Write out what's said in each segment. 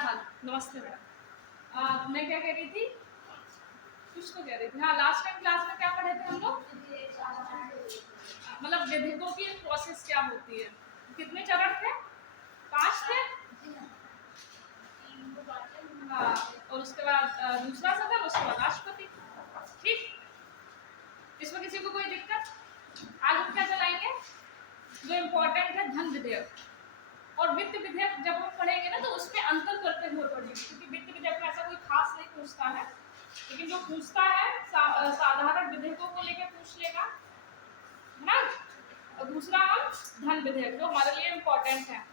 हाल? नमस्ते मैडम। मैं क्या कह रही थी, कुछ तो कह रही थी। हाँ, लास्ट टाइम क्लास में क्या पढ़े थे हम लोग? मतलब विधिकों की प्रोसेस क्या होती है। कितने चरण थे? 5 थे। हाँ, और उसके बाद दूसरा सदन, उसके बाद राष्ट्रपति। ठीक, इसमें किसी को कोई दिक्कत? आज हम क्या चलाएंगे, जो इम्पोर्टेंट है धन विधेयक और वित्त विधेयक। जब हम पढ़ेंगे ना तो उसमें अंतर करते हुए पढ़ेंगे, क्योंकि वित्त विधेयक में ऐसा कोई खास नहीं पूछता है, लेकिन जो पूछता है साधारण विधेयकों को लेकर पूछ लेगा, है ना। और दूसरा हम धन विधेयक, जो हमारे लिए इम्पोर्टेंट है।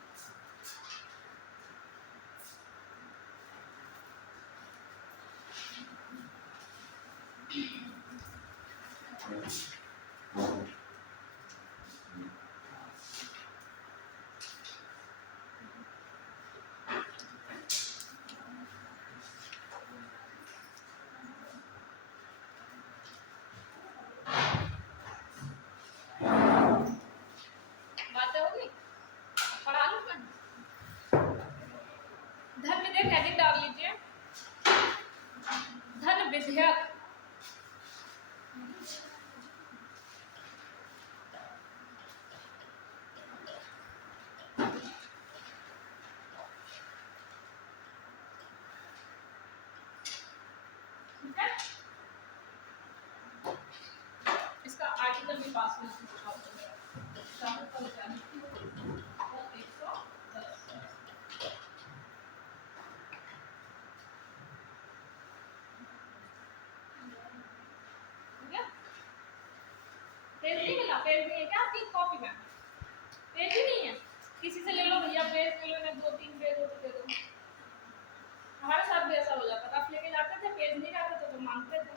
बातें होगी, पढ़ा लूं मैं। धन विधेयक हेडिंग डाल लीजिए, धन विधेयक। ठीक है, इसका आर्टिकल भी पास में पेज नहीं मिला? पेज नहीं है क्या आपकी कॉपी में? पेज ही नहीं है? किसी से ले लो भैया, पेज ले लो, 2-3 पेज होते दे दो। हमारे साथ भी ऐसा हो जाता था, आप लेके जाते थे, पेज नहीं जाते थे तो मांगते थे।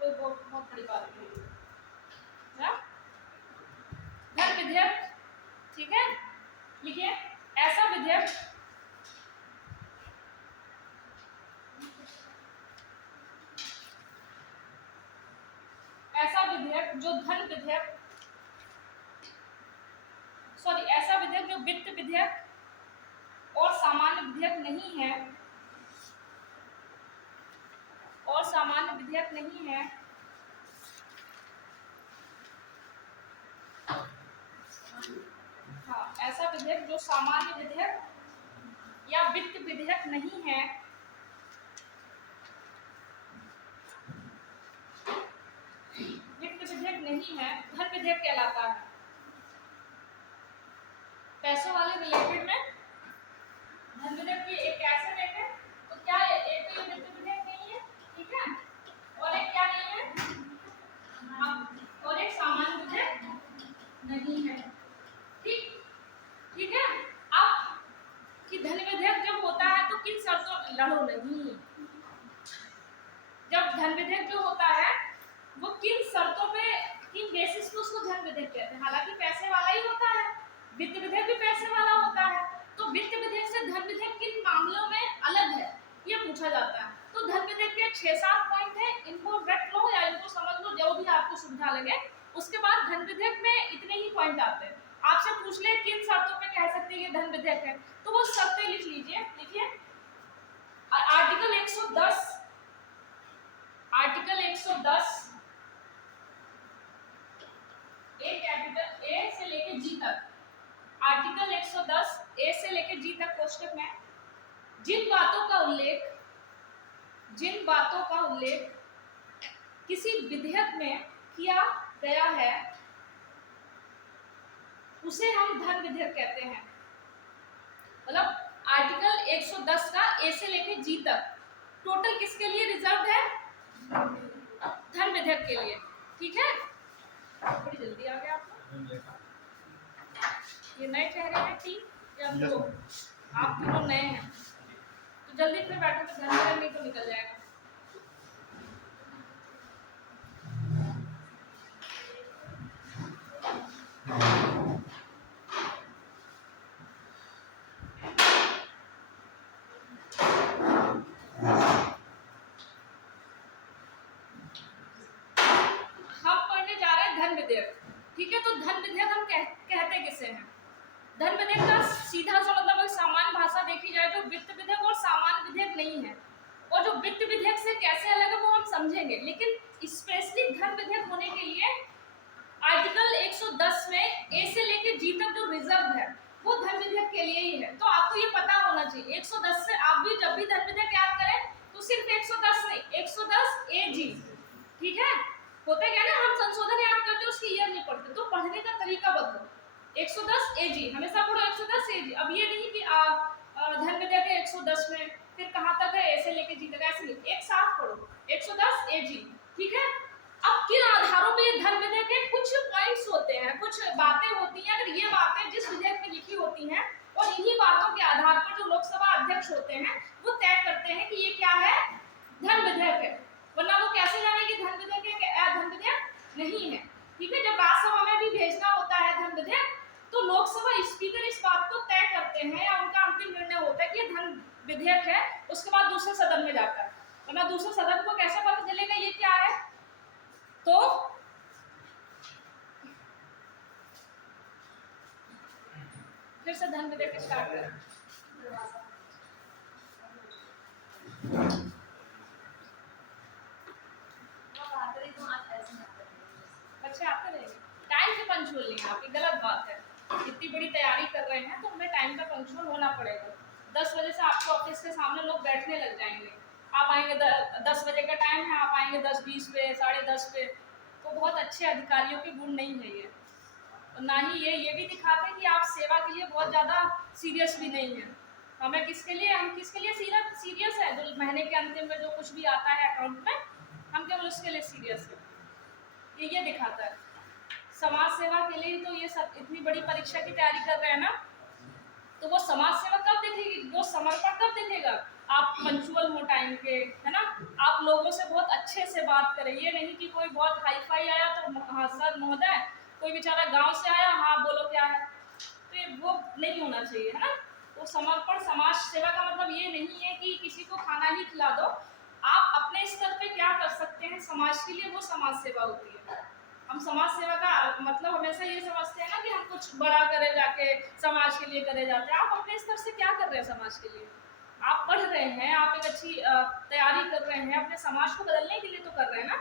कोई बहुत बड़ी बात नहीं है। धन विधेयक, ठीक है, लिखिए। ऐसा विधेयक जो धन विधेयक, सॉरी, ऐसा विधेयक जो वित्त विधेयक और सामान्य विधेयक नहीं है, और सामान्य विधेयक नहीं है, हाँ, ऐसा विधेयक जो सामान्य विधेयक या वित्त विधेयक नहीं है, वित्त विधेयक नहीं है, धन विधेयक कहलाता है। पैसों वाले रिलेटेड में धन विधेयक की एक कैसे देखें तो क्या एक तो ये वित्त विधेयक नहीं है, ठीक है, और एक क्या नहीं है, और एक सामान्य विधेयक नहीं है। ठीक, ठीक है। अब कि धन विधेयक जब होता है तो किन शर्तों, लड़ो नहीं, जब धन विधेयक जो होता है वो किन शर्तों पे, किन बेसिस पे उसको धन विधेयक कहते हैं। हालांकि पैसे वाला ही होता है, वित्त विधेयक भी पैसे वाला होता है, तो वित्त विधेयक से धन विधेयक किन मामलों में अलग है ये पूछा जाता है। तो धन विधेयक के 6-7 पॉइंट है, इनको रट लो या इनको समझ लो, जो भी आपको सुविधा लगे। उसके बाद धन विधेयक में इतने ही पॉइंट आते हैं। आपसे पूछ ले किन शर्तों पे कह सकते हैं ये धन विधेयक है, तो वो शर्तें लिख लीजिए। लिखिए, article 110, article 110 A capital A से लेके जी तक, आर्टिकल 110 ए से लेके जी तक कोष्टक में जिन बातों का उल्लेख किसी विधेयक में किया गया है उसे हम धन विधेयक कहते हैं। मतलब आर्टिकल 110 का ए से लेके जी तक टोटल किसके लिए रिजर्व है? धन विधेयक के लिए। ठीक है, बड़ी जल्दी आ गया आपको। ये नए चेहरे हैं टीम या लोग? आप तीनों नए हैं तो जल्दी फिर बैठो, तो धन विधेयक नहीं तो निकल जाएगा। ठीक है, तो धन विधेयक हम कहते किसे हैं? धन विधेयक का सीधा सा मतलब सामान्य भाषा देखी जाए जो वित्त विधेयक और समझेंगे, लेकिन स्पेशली धन विधेयक होने के लिए आर्टिकल 110 में ए से लेके जी तक जो रिजर्व है वो धन विधेयक के लिए ही है। तो आपको ये पता होना चाहिए 110 से आप भी जब भी धन विधेयक याद करें तो सिर्फ 110 नहीं, 110 ए जी, ठीक है। होता क्या ना, हम संशोधन याद करते हैं उसकी ईयर नहीं पढ़ते, तो पढ़ने का तरीका बदलो। 110 ए जी हमेशा पढ़ो, 110 ए जी। अब ये नहीं कि धन विधेयक है 110 में फिर कहाँ तक है ए से लेके जी तक, ऐसे नहीं, एक साथ पढ़ो 110 ए जी, ठीक है। अब किन आधारों पे ये धन विधेयक के कुछ पॉइंट्स होते हैं, कुछ बातें होती हैं, अगर ये बातें जिस विधेयक में लिखी होती हैं और इन्हीं बातों के आधार पर जो लोकसभा अध्यक्ष होते हैं वो तय करते हैं कि ये क्या है, धन विधेयक है। वरना वो कैसे जाने कि धन विधेयक है, धन विधेयक नहीं है, ठीक है। जब राज्यसभा में भी भेजना होता है धन विधेयक तो लोकसभा स्पीकर इस बात को तय करते हैं या उनका अंतिम निर्णय होता है कि ये धन विधेयक है, उसके बाद दूसरे सदन में जाता है। वरना दूसरे सदन को कैसे पता चलेगा ये क्या है। तो फिर से धन विधेयक स्टार्ट करें। बच्चे आते रहेंगे, टाइम के पंक्चुअल नहीं है, आपकी गलत बात है। इतनी बड़ी तैयारी कर रहे हैं तो हमें टाइम का पंक्चुअल होना पड़ेगा। 10 बजे से आपको ऑफिस के सामने लोग बैठने लग जाएंगे, आप आएंगे 10 बजे का टाइम है, आप आएंगे 10:20 पे, 10:30 पे, तो बहुत अच्छे अधिकारियों के गुण नहीं है ये। और ना ही ये भी दिखाते हैं कि आप सेवा के लिए बहुत ज़्यादा सीरियस भी नहीं है। हमें किसके लिए, हम किसके लिए सीरियस है, जो महीने के अंतिम में जो कुछ भी आता है अकाउंट में, हम केवल उसके लिए सीरियस है। ये दिखाता है। समाज सेवा के लिए तो ये सब इतनी बड़ी परीक्षा की तैयारी कर रहे हैं ना, तो वो समाज सेवा कब दिखेगी, वो समर्पण कब दिखेगा, आप पंचुअल हो टाइम के, है ना, आप लोगों से बहुत अच्छे से बात करें। ये नहीं कि कोई बहुत हाई फाई आया तो हाँ सर महोदय, कोई बेचारा गांव से आया हाँ बोलो क्या है, तो ये वो नहीं होना चाहिए, है ना। तो समर्पण समाज सेवा का मतलब ये नहीं है कि किसी को खाना ही खिला दो, आप अपने स्तर पे क्या कर सकते हैं समाज के लिए, वो समाज सेवा होती है। हम समाज सेवा का मतलब हमेशा ये समझते हैं ना कि हम कुछ बड़ा करे जाके समाज के लिए करे जाते हैं। आप अपने स्तर से क्या कर रहे हैं समाज के लिए, आप पढ़ रहे हैं, आप एक अच्छी तैयारी कर रहे हैं, अपने समाज को बदलने के लिए तो कर रहे हैं ना,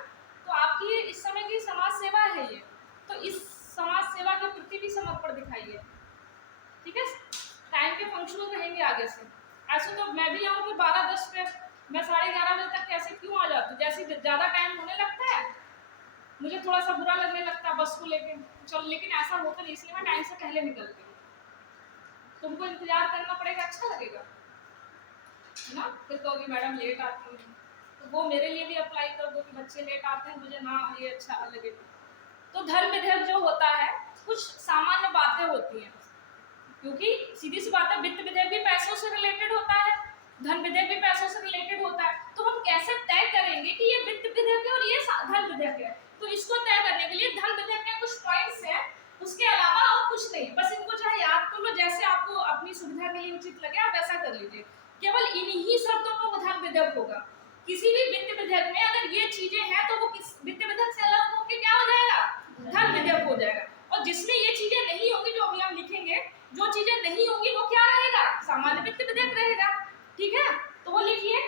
तो आपकी इस समय की समाज सेवा है ये, तो इस समाज सेवा के प्रति भी समर्पण दिखाइए, ठीक है। टाइम के पंक्चुअल रहेंगे आगे से। ऐसे तो मैं भी आऊँ फिर 12:10 पे, मैं 11:30 बजे तक कैसे क्यों आ जाती हूँ, जैसे ज़्यादा टाइम होने लगता है मुझे थोड़ा सा बुरा लगने लगता है बस को लेके, चलो, लेकिन ऐसा होता नहीं, इसलिए मैं टाइम से पहले निकलती हूँ। तुमको इंतजार करना पड़ेगा, अच्छा लगेगा ना, फिर कहोगी मैडम लेट आती है, तो वो मेरे लिए भी अप्लाई कर दो कि बच्चे लेट आते हैं, मुझे ना ये अच्छा लगेगा। तो धन विधेयक जो होता है कुछ सामान्य बातें होती हैं, क्योंकि सीधी सी बात है, वित्त विधेयक भी पैसों से रिलेटेड होता है, धन विधेयक भी पैसों से रिलेटेड होता है। तो हम कैसे तय करेंगे कि ये वित्त विधेयक है और ये धन विधेयक है, तो इसको तय करने के लिए धन विधेयक के कुछ पॉइंट्स हैं, उसके अलावा और कुछ नहीं, बस इनको चाहे याद कर लो, जैसे आपको अपनी सुविधा के लिए उचित लगे आप ऐसा कर लीजिए। केवल इन्हीं शर्तों पर धन विधेयक होगा। किसी भी वित्त विधेयक में अगर ये चीजें हैं तो वो किस वित्त विधेयक से अलग होकर क्या हो जाएगा, धन विधेयक हो जाएगा। और जिसमें ये चीजें नहीं होंगी, जो अभी हम लिखेंगे, जो चीजें नहीं होंगी वो क्या रहेगा, सामान्य वित्त विधेयक रहेगा, ठीक है। तो वो लिखिए,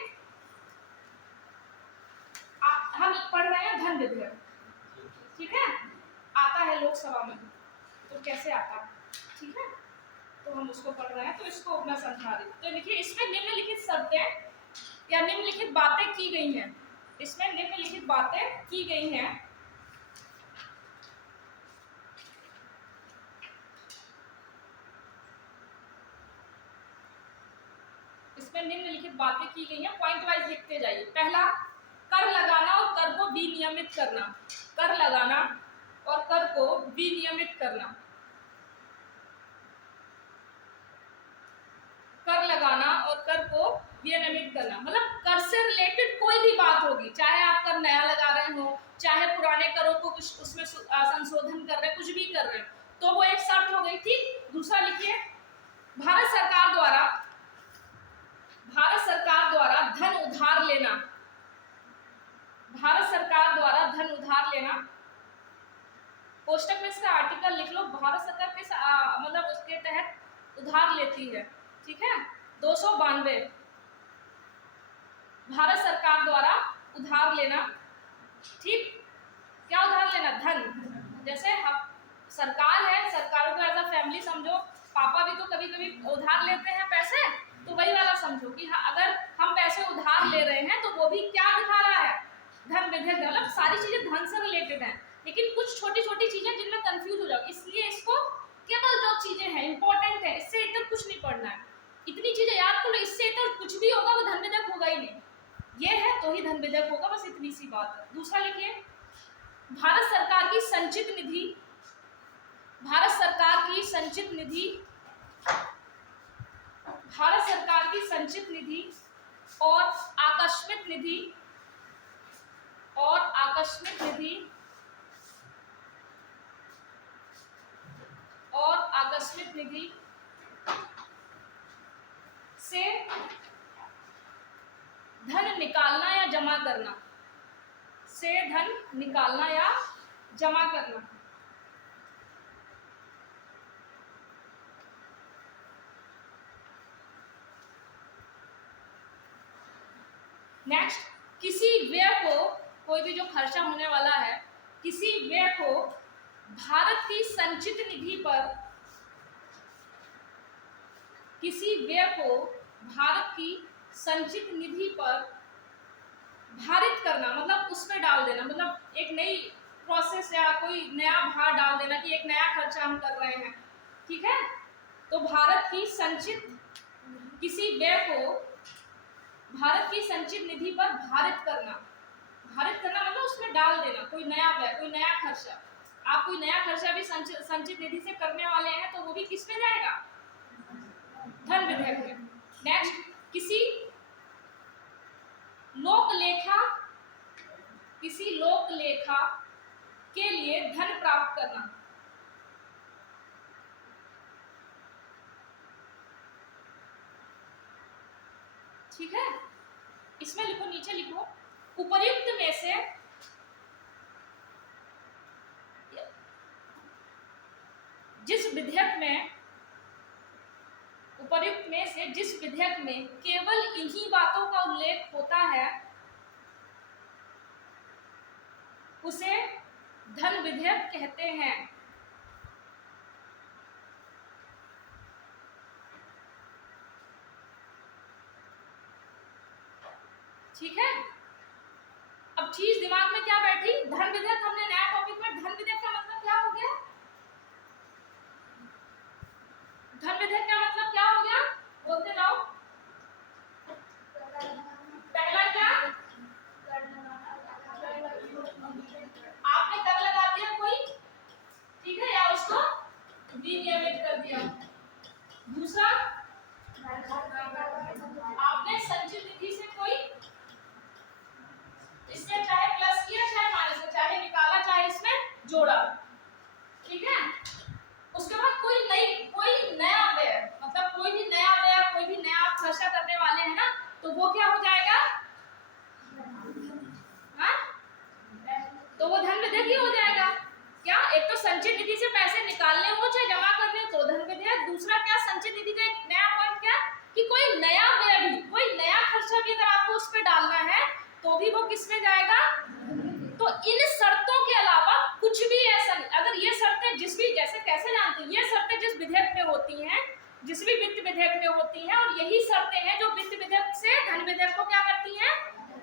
हम पढ़ रहे हैं धन विधेयक, ठीक है, आता है लोकसभा में, तो कैसे आता है, ठीक है, तो हम उसको पढ़ रहे हैं, तो इसको मैं समझा रही हूँ। तो देखिए, इसमें निम्नलिखित शर्तें या निम्नलिखित बातें की गई हैं, इसमें निम्नलिखित बातें की गई हैं, इसमें निम्नलिखित बातें की गई हैं, पॉइंट वाइज लिखते जाइए। पहला, कर लगाना और कर को विनियमित करना, कर लगाना और कर को विनियमित करना, कर लगाना और कर को विनियमित करना, मतलब कर से रिलेटेड कोई भी बात होगी, चाहे आप कर नया लगा रहे हो, चाहे पुराने करों को कुछ उसमें संशोधन कर रहे हैं, कुछ भी कर रहे हैं, तो वो एक शर्त हो गई थी। दूसरा लिखिए, भारत सरकार द्वारा धन उधार लेना, भारत सरकार द्वारा धन उधार लेना, कोष्टक में इसका आर्टिकल लिख लो, भारत सरकार किस मतलब उसके तहत उधार लेती है, ठीक है, 292, भारत सरकार द्वारा उधार लेना ठीक, क्या उधार लेना? धन। जैसे हम सरकार है, सरकारों को एज अ फैमिली समझो, पापा भी तो कभी कभी उधार लेते हैं पैसे, तो वही वाला समझो कि हाँ, अगर हम पैसे उधार ले रहे हैं तो वो भी क्या दिखा रहा है? धन विधेयक। मतलब सारी चीजें धन से रिलेटेड हैं, लेकिन कुछ छोटी छोटी चीजें जिनमें कंफ्यूज हो जाओ, इसलिए इसको केवल जो चीजें हैं इंपॉर्टेंट है, इससे इतना कुछ नहीं पढ़ना है, इतनी चीजें याद कर लो, इससे इतना कुछ भी होगा वो धन विधेयक होगा ही नहीं, ये है तो ही धन विधेयक होगा, बस इतनी सी बात है। दूसरा लिखिए, भारत सरकार की संचित निधि, भारत सरकार की संचित निधि, भारत सरकार की संचित निधि और आकस्मिक निधि, और आकस्मिक निधि, और आकस्मिक निधि से धन निकालना या जमा करना, से धन निकालना या जमा करना। नेक्स्ट, किसी व्यय को, कोई भी जो खर्चा होने वाला है, किसी व्यय को भारत की संचित निधि पर, किसी व्यय को भारत की संचित निधि पर भारित करना, मतलब उस पर डाल देना, मतलब एक नई प्रोसेस या कोई नया भार डाल देना कि एक नया खर्चा हम कर रहे हैं, ठीक है। तो भारत की संचित, किसी व्यय को भारत की संचित निधि पर भारित करना, भारित करना मतलब उसमें डाल देना, कोई नया व्यय, कोई नया खर्चा। आप कोई नया खर्चा भी संचित निधि से करने वाले हैं तो वो भी किस में जाएगा? धन विधेयक में। नेक्स्ट, किसी लोकलेखा, किसी लोकलेखा के लिए धन प्राप्त करना, ठीक है। इसमें लिखो, नीचे लिखो, उपर्युक्त में से, जिस विधेयक में, उपर्युक्त में से जिस विधेयक में केवल इन्हीं बातों का उल्लेख होता है उसे धन विधेयक कहते हैं, ठीक है। अब चीज दिमाग में क्या बैठी? धन विधेयक, हमने नया टॉपिक में, धन विधेयक का मतलब क्या हो गया? धन विधेयक का मतलब क्या हो गया? बोलते जाओ। पहला क्या? आपने कर लगा दिया कोई, ठीक है, या उसको विनियमित कर दिया। दूसरा, आपने संचित निधि से कोई, इसमें चाहे प्लस किया चाहे माइनस, चाहे निकाला चाहे इसमें जोड़ा, ठीक है। उसके बाद कोई नया व्यय, मतलब कोई भी नया व्यय, कोई भी नया आप खर्चा करने वाले हैं ना, तो वो क्या हो जाएगा? हाँ, तो वो धन विधेयक ही हो जाएगा। क्या? एक तो संचित निधि से पैसे निकालने हो चाहे जमा करने हो तो धन विधेयक। दूसरा क्या? संचित निधि का एक नया पॉइंट क्या कि कोई नया व्यय भी, कोई नया खर्चा भी अगर आपको उस पर डालना है तो भी वो किस में जाएगा? तो इन शर्तों के अलावा कुछ भी ऐसा नहीं। अगर ये शर्तें जिस भी, जैसे कैसे जानते हैं, ये शर्तें जिस विधेयक में होती हैं, जिस भी वित्त विधेयक में होती हैं, और यही शर्तें हैं जो वित्त विधेयक से धन विधेयक को क्या करती हैं?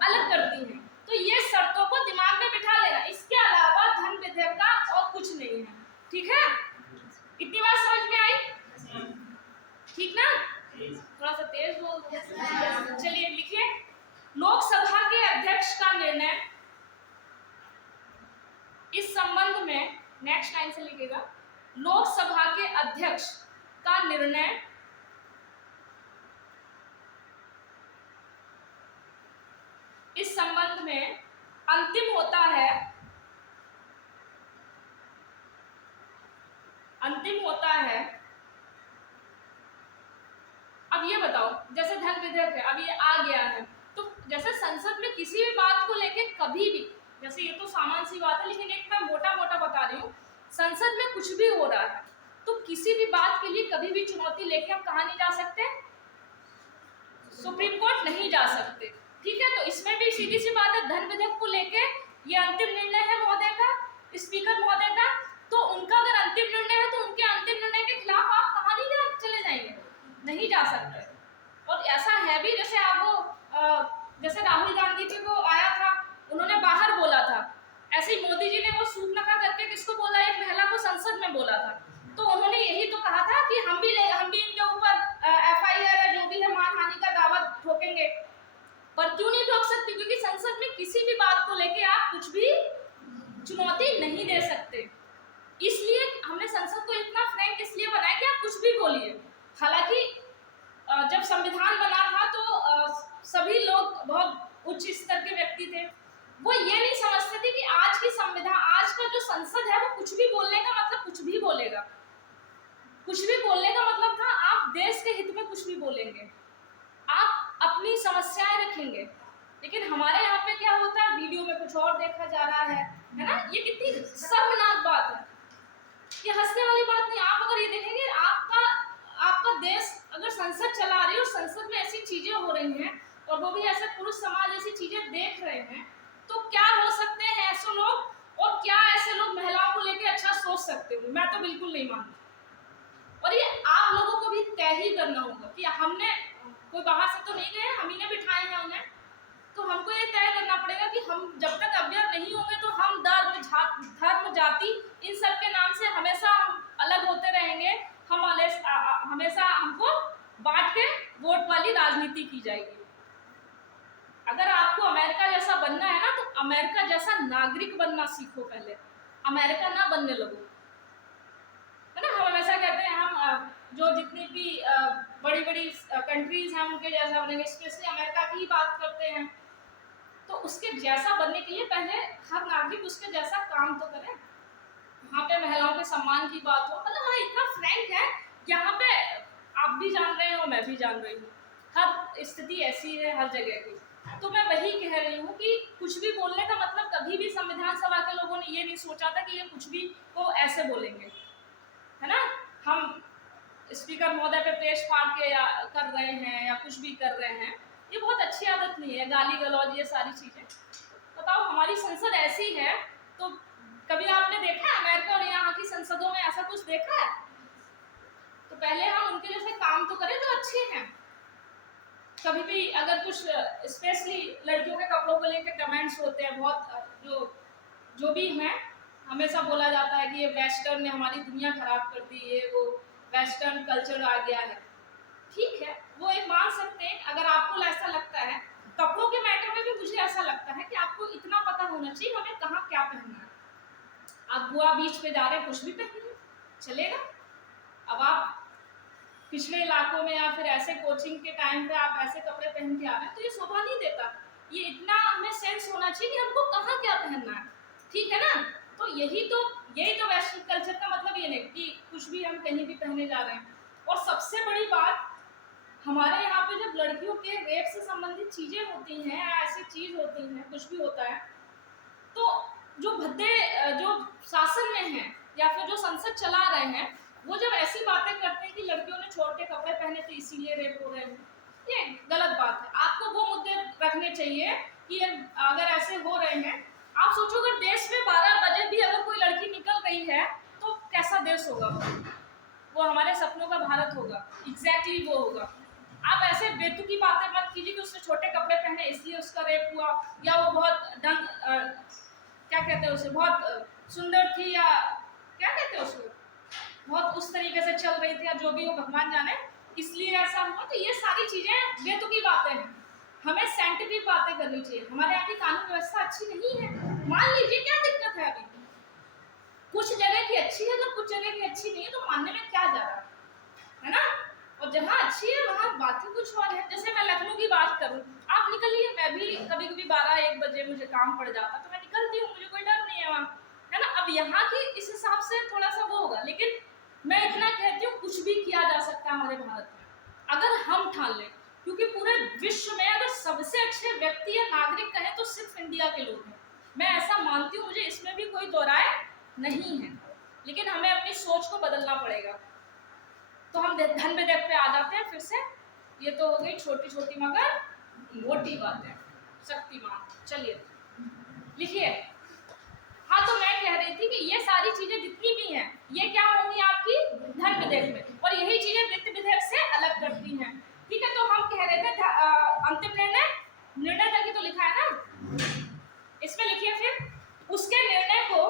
अलग करती हैं। तो ये शर्तों को दिमाग में बिठा लेना, इसके अलावा धन विधेयक का और कुछ नहीं है, ठीक है। इतनी बात समझ में आई? ठीक ना? थोड़ा सा तेज बोल दो। चलिए लिखिए, लोकसभा के अध्यक्ष का निर्णय इस संबंध में, नेक्स्ट लाइन से लिखिएगा, लोकसभा के अध्यक्ष का निर्णय इस संबंध में अंतिम होता है, अंतिम होता है। अब ये बताओ, जैसे धन विधेयक है, अब ये आ गया है, तो जैसे संसद में किसी भी बात को लेके कभी भी, जैसे ये तो सामान्य सी बात है, लेकिन एक मैं मोटा मोटा बता रही हूँ, संसद में कुछ भी हो रहा है तो किसी भी बात के लिए कभी भी चुनौती लेके हम कहाँ नहीं जा सकते? सुप्रीम कोर्ट नहीं जा सकते, ठीक है। तो इसमें भी सीधी सी बात है, धन विधेयक को लेके ये अंतिम निर्णय है महोदय का, स्पीकर महोदय का। तो उनका अगर अंतिम निर्णय है तो उनके अंतिम निर्णय के खिलाफ आप कहाँ नहीं चले जाएंगे, नहीं जा सकते। और ऐसा है भी, जैसे आप वो जैसे राहुल गांधी पे वो आया था, उन्होंने बाहर बोला था, ऐसे ही मोदी जी ने वो सूखनखा करके किसको बोला, एक महिला को संसद में बोला था। तो उन्होंने यही तो कहा था कि हम भी इनके ऊपर FIR या जो भी है मानहानि का दावा ठोकेंगे। पर क्यों नहीं ठोक सकते, क्योंकि संसद में किसी भी बात को लेके आप कुछ भी चुनौती नहीं दे सकते। इसलिए हमने संसद को इतना फ्रैंक इसलिए बनाया कि आप कुछ भी बोलिए। हालांकि जब संविधान बना था तो सभी लोग बहुत उच्च स्तर के व्यक्ति थे, वो ये नहीं समझते थे कि आज की संविधान, आज का जो संसद है वो कुछ भी बोलने का मतलब कुछ भी बोलेगा। कुछ भी बोलने का मतलब था आप देश के हित में कुछ भी बोलेंगे, आप अपनी समस्याएं रखेंगे। लेकिन हमारे यहाँ पे क्या होता है, वीडियो में कुछ और देखा जा रहा है ना। ये कितनी शर्मनाक बात है, ये हंसने वाली बात नहीं। आप अगर ये देखेंगे, आपका देश अगर संसद चला रही है और संसद में ऐसी चीजें हो रही हैं और वो भी ऐसे पुरुष समाज ऐसी चीजें देख रहे हैं, तो क्या हो सकते हैं ऐसे लोग, और क्या ऐसे लोग महिलाओं को लेकर अच्छा सोच सकते हो? मैं तो बिल्कुल नहीं मानती। और ये आप लोगों को भी तय ही करना होगा कि हमने, कोई बाहर से तो नहीं गए, हम ही ने बिठाए हैं उन्हें, तो हमको ये तय करना पड़ेगा कि हम जब तक अवेयर नहीं होंगे तो हम धर्म जाति इन सब के नाम से हमेशा हम अलग होते रहेंगे। हम हमेशा हमको बांट के वोट वाली राजनीति की जाएगी। अगर आपको अमेरिका जैसा बनना है ना, तो अमेरिका जैसा नागरिक बनना सीखो पहले, अमेरिका ना बनने लगो, है ना। हम हमेशा कहते हैं हम जो जितनी भी बड़ी बड़ी कंट्रीज हैं उनके जैसा बनेंगे, स्पेशली अमेरिका की ही बात करते हैं। तो उसके जैसा बनने के लिए पहले हर नागरिक उसके जैसा काम तो करे। वहाँ पे महिलाओं के सम्मान की बात हो, मतलब वहाँ इतना फ्रैंक है, यहाँ पे आप भी जान रहे हो, मैं भी जान रही हूँ, हर स्थिति ऐसी है हर जगह की। तो मैं वही कह रही हूँ कि कुछ भी बोलने का मतलब, कभी भी संविधान सभा के लोगों ने ये नहीं सोचा था कि ये कुछ भी को ऐसे बोलेंगे, है ना। हम स्पीकर महोदय पे पेश फाड़ के या कर रहे हैं या कुछ भी कर रहे हैं, ये बहुत अच्छी आदत नहीं है, गाली गलौज ये सारी चीजें। बताओ, हमारी संसद ऐसी है, तो कभी आपने देखा है अमेरिका और यहाँ की संसदों में ऐसा कुछ देखा है? तो पहले हम उनके जैसे काम तो करें जो अच्छे हैं। कभी भी अगर कुछ स्पेशली लड़कियों के कपड़ों को लेकर कमेंट्स होते हैं बहुत, जो भी हैं, हमेशा बोला जाता है कि ये वेस्टर्न ने हमारी दुनिया खराब कर दी, ये वो वेस्टर्न कल्चर आ गया है। ठीक है, वो एक मान सकते हैं। अगर आपको ऐसा लगता है, कपड़ों के मैटर में भी मुझे ऐसा लगता है कि आपको इतना पता होना चाहिए हमें कहाँ क्या पहनना है। आप गोवा बीच पे जा रहे हैं, कुछ भी पहनिए, चलेगा। अब आप पिछले इलाकों में या फिर ऐसे कोचिंग के टाइम पे आप ऐसे कपड़े पहन के आ रहे हैं, तो ये शोभा नहीं देता। ये इतना हमें सेंस होना चाहिए कि हमको कहाँ क्या पहनना है, ठीक है ना। तो यही तो वेस्टर्न कल्चर का मतलब ये नहीं कि कुछ भी हम कहीं भी पहने जा रहे हैं। और सबसे बड़ी बात, हमारे यहाँ पे जब लड़कियों के रेप से संबंधित चीजें होती हैं, ऐसी चीज होती हैं, कुछ भी होता है, तो जो भद्दे जो शासन में हैं या फिर जो संसद चला रहे हैं, वो जब ऐसी बातें करते हैं कि लड़कियों ने छोटे कपड़े पहने तो इसीलिए रेप हो रहे हैं, ये गलत बात है। आपको वो मुद्दे रखने चाहिए कि अगर ऐसे हो रहे हैं, आप सोचो अगर देश में 12 बजे भी अगर कोई लड़की निकल रही है तो कैसा देश होगा? वो हमारे सपनों का भारत होगा, एग्जैक्टली वो होगा। आप ऐसे बेतुकी बातें मत कीजिए कि उसने छोटे कपड़े पहने इसलिए उसका रेप हुआ, या वो बहुत क्या कहते हैं उसे, बहुत सुंदर थी, या क्या कहते हैं उसको, बहुत उस तरीके से चल रही थी, या जो भी हो भगवान जाने, इसलिए ऐसा हुआ। तो ये सारी चीजें बेतुकी बातें हैं, हमें साइंटिफिक बातें करनी चाहिए। हमारे यहाँ की कानून व्यवस्था अच्छी नहीं है, मान लीजिए, क्या दिक्कत है? अभी कुछ जगह की अच्छी है, तो कुछ जगह की अच्छी नहीं है, तो मानने में क्या जा रहा है ना। और जहाँ अच्छी है वहाँ बात ही कुछ और है। जैसे मैं लखनऊ की बात करूँ, आप निकलिए, मैं भी कभी कभी 12-1 बजे मुझे काम पड़ जाता तो मैं निकलती हूँ, मुझे कोई डर नहीं है वहाँ, है ना। अब यहाँ की इस हिसाब से थोड़ा सा वो होगा, लेकिन मैं इतना कहती हूँ कुछ भी किया जा सकता है हमारे भारत में, अगर हम ठान लें। क्योंकि पूरे विश्व में अगर सबसे अच्छे व्यक्ति या नागरिक कहें तो सिर्फ इंडिया के लोग हैं, मैं ऐसा मानती हूँ, मुझे इसमें भी कोई दो राय नहीं है। लेकिन हमें अपनी सोच को बदलना पड़ेगा। तो हम धन विधेयक पे आ जाते हैं फिर से। ये तो हो गई छोटी छोटी मगर मोटी बातें, शक्तिमान। चलिए, लिखिए। हाँ, तो मैं कह रही थी कि ये सारी चीजें जितनी भी हैं ये क्या होंगी आपकी धन विधेयक में, और यही चीजें वित्त विधेयक से अलग करती हैं। ठीक है, तो हम कह रहे थे अंतिम निर्णय तक ही तो लिखा है ना, इसमें लिखिए फिर उसके निर्णय को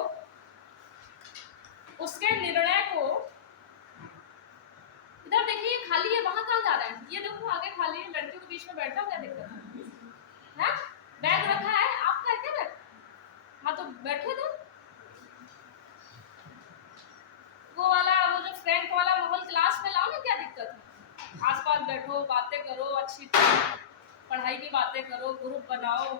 इधर देखिए खाली है, वहां कहाँ जा रहा है, ये देखो आगे खाली है, लड़कियों के बीच में बैठा, क्या दिक्कत है? बैग रखा है आपका, है क्या बैग? हाँ तो बैठो तो, वो जो फ्रैंक वाला माहौल क्लास में लाओ ना, क्या दिक्कत है? आसपास बैठो, बातें करो, अच्छी पढ़ाई की बातें करो, ग्रुप बनाओ,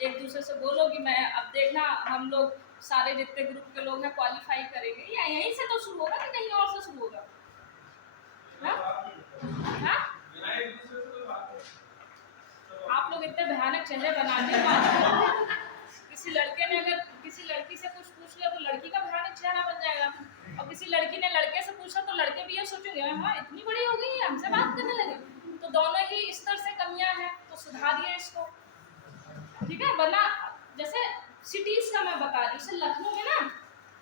एक दूसरे से बोलो कि मैं अब देखना हम लोग सारे जितने ग्रुप के लोग हैं क्वालिफाई करेंगे, या यहीं से तो शुरू होगा कि कहीं और से शुरू होगा? हाँ? आप लोग इतने भयानक चेहरे बनाते हैं, किसी लड़के ने अगर किसी लड़की से कुछ पूछ लिया तो लड़की का भयानक चेहरा बन जाएगा, और किसी लड़की ने लड़के से पूछा तो लड़के भी ये सोचेंगे हाँ इतनी बड़ी हो गई है हमसे बात करने लगे। तो दोनों ही स्तर से कमियां हैं, तो सुधारिए इसको। ठीक है, वरना जैसे सिटीज का मैं बता रही हूँ, जैसे लखनऊ में ना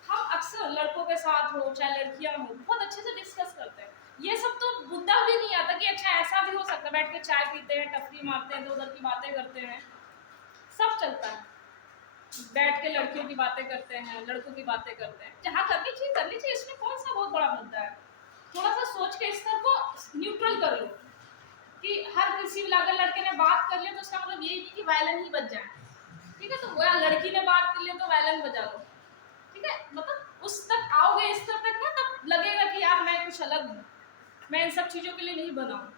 हम अक्सर लड़कों के साथ हो चाहे लड़कियां हो बहुत अच्छे से डिस्कस करते हैं, ये सब तो मुद्दा भी नहीं आता कि अच्छा ऐसा भी हो सकता है, बैठ के चाय पीते हैं, टपरी मारते हैं, इधर उधर की बातें करते हैं, सब चलता है, बैठ के लड़कियों की बातें करते हैं, लड़कों की बातें करते हैं, जहाँ करनी चाहिए, इसमें कौन सा बहुत बड़ा मुद्दा है? थोड़ा सा सोच के स्तर को न्यूट्रल कर लो कि हर किसी अगर लड़के ने बात कर लिया तो उसका मतलब यही नहीं कि वायलिन ही बज जाए। ठीक है, तो वो लड़की ने बात कर लिया तो वायलिन बजा लो। ठीक है, मतलब उस तक आओगे स्तर तक ना, तब लगेगा कि यार मैं कुछ अलग हूँ, मैं इन सब चीज़ों के लिए नहीं बना हूँ।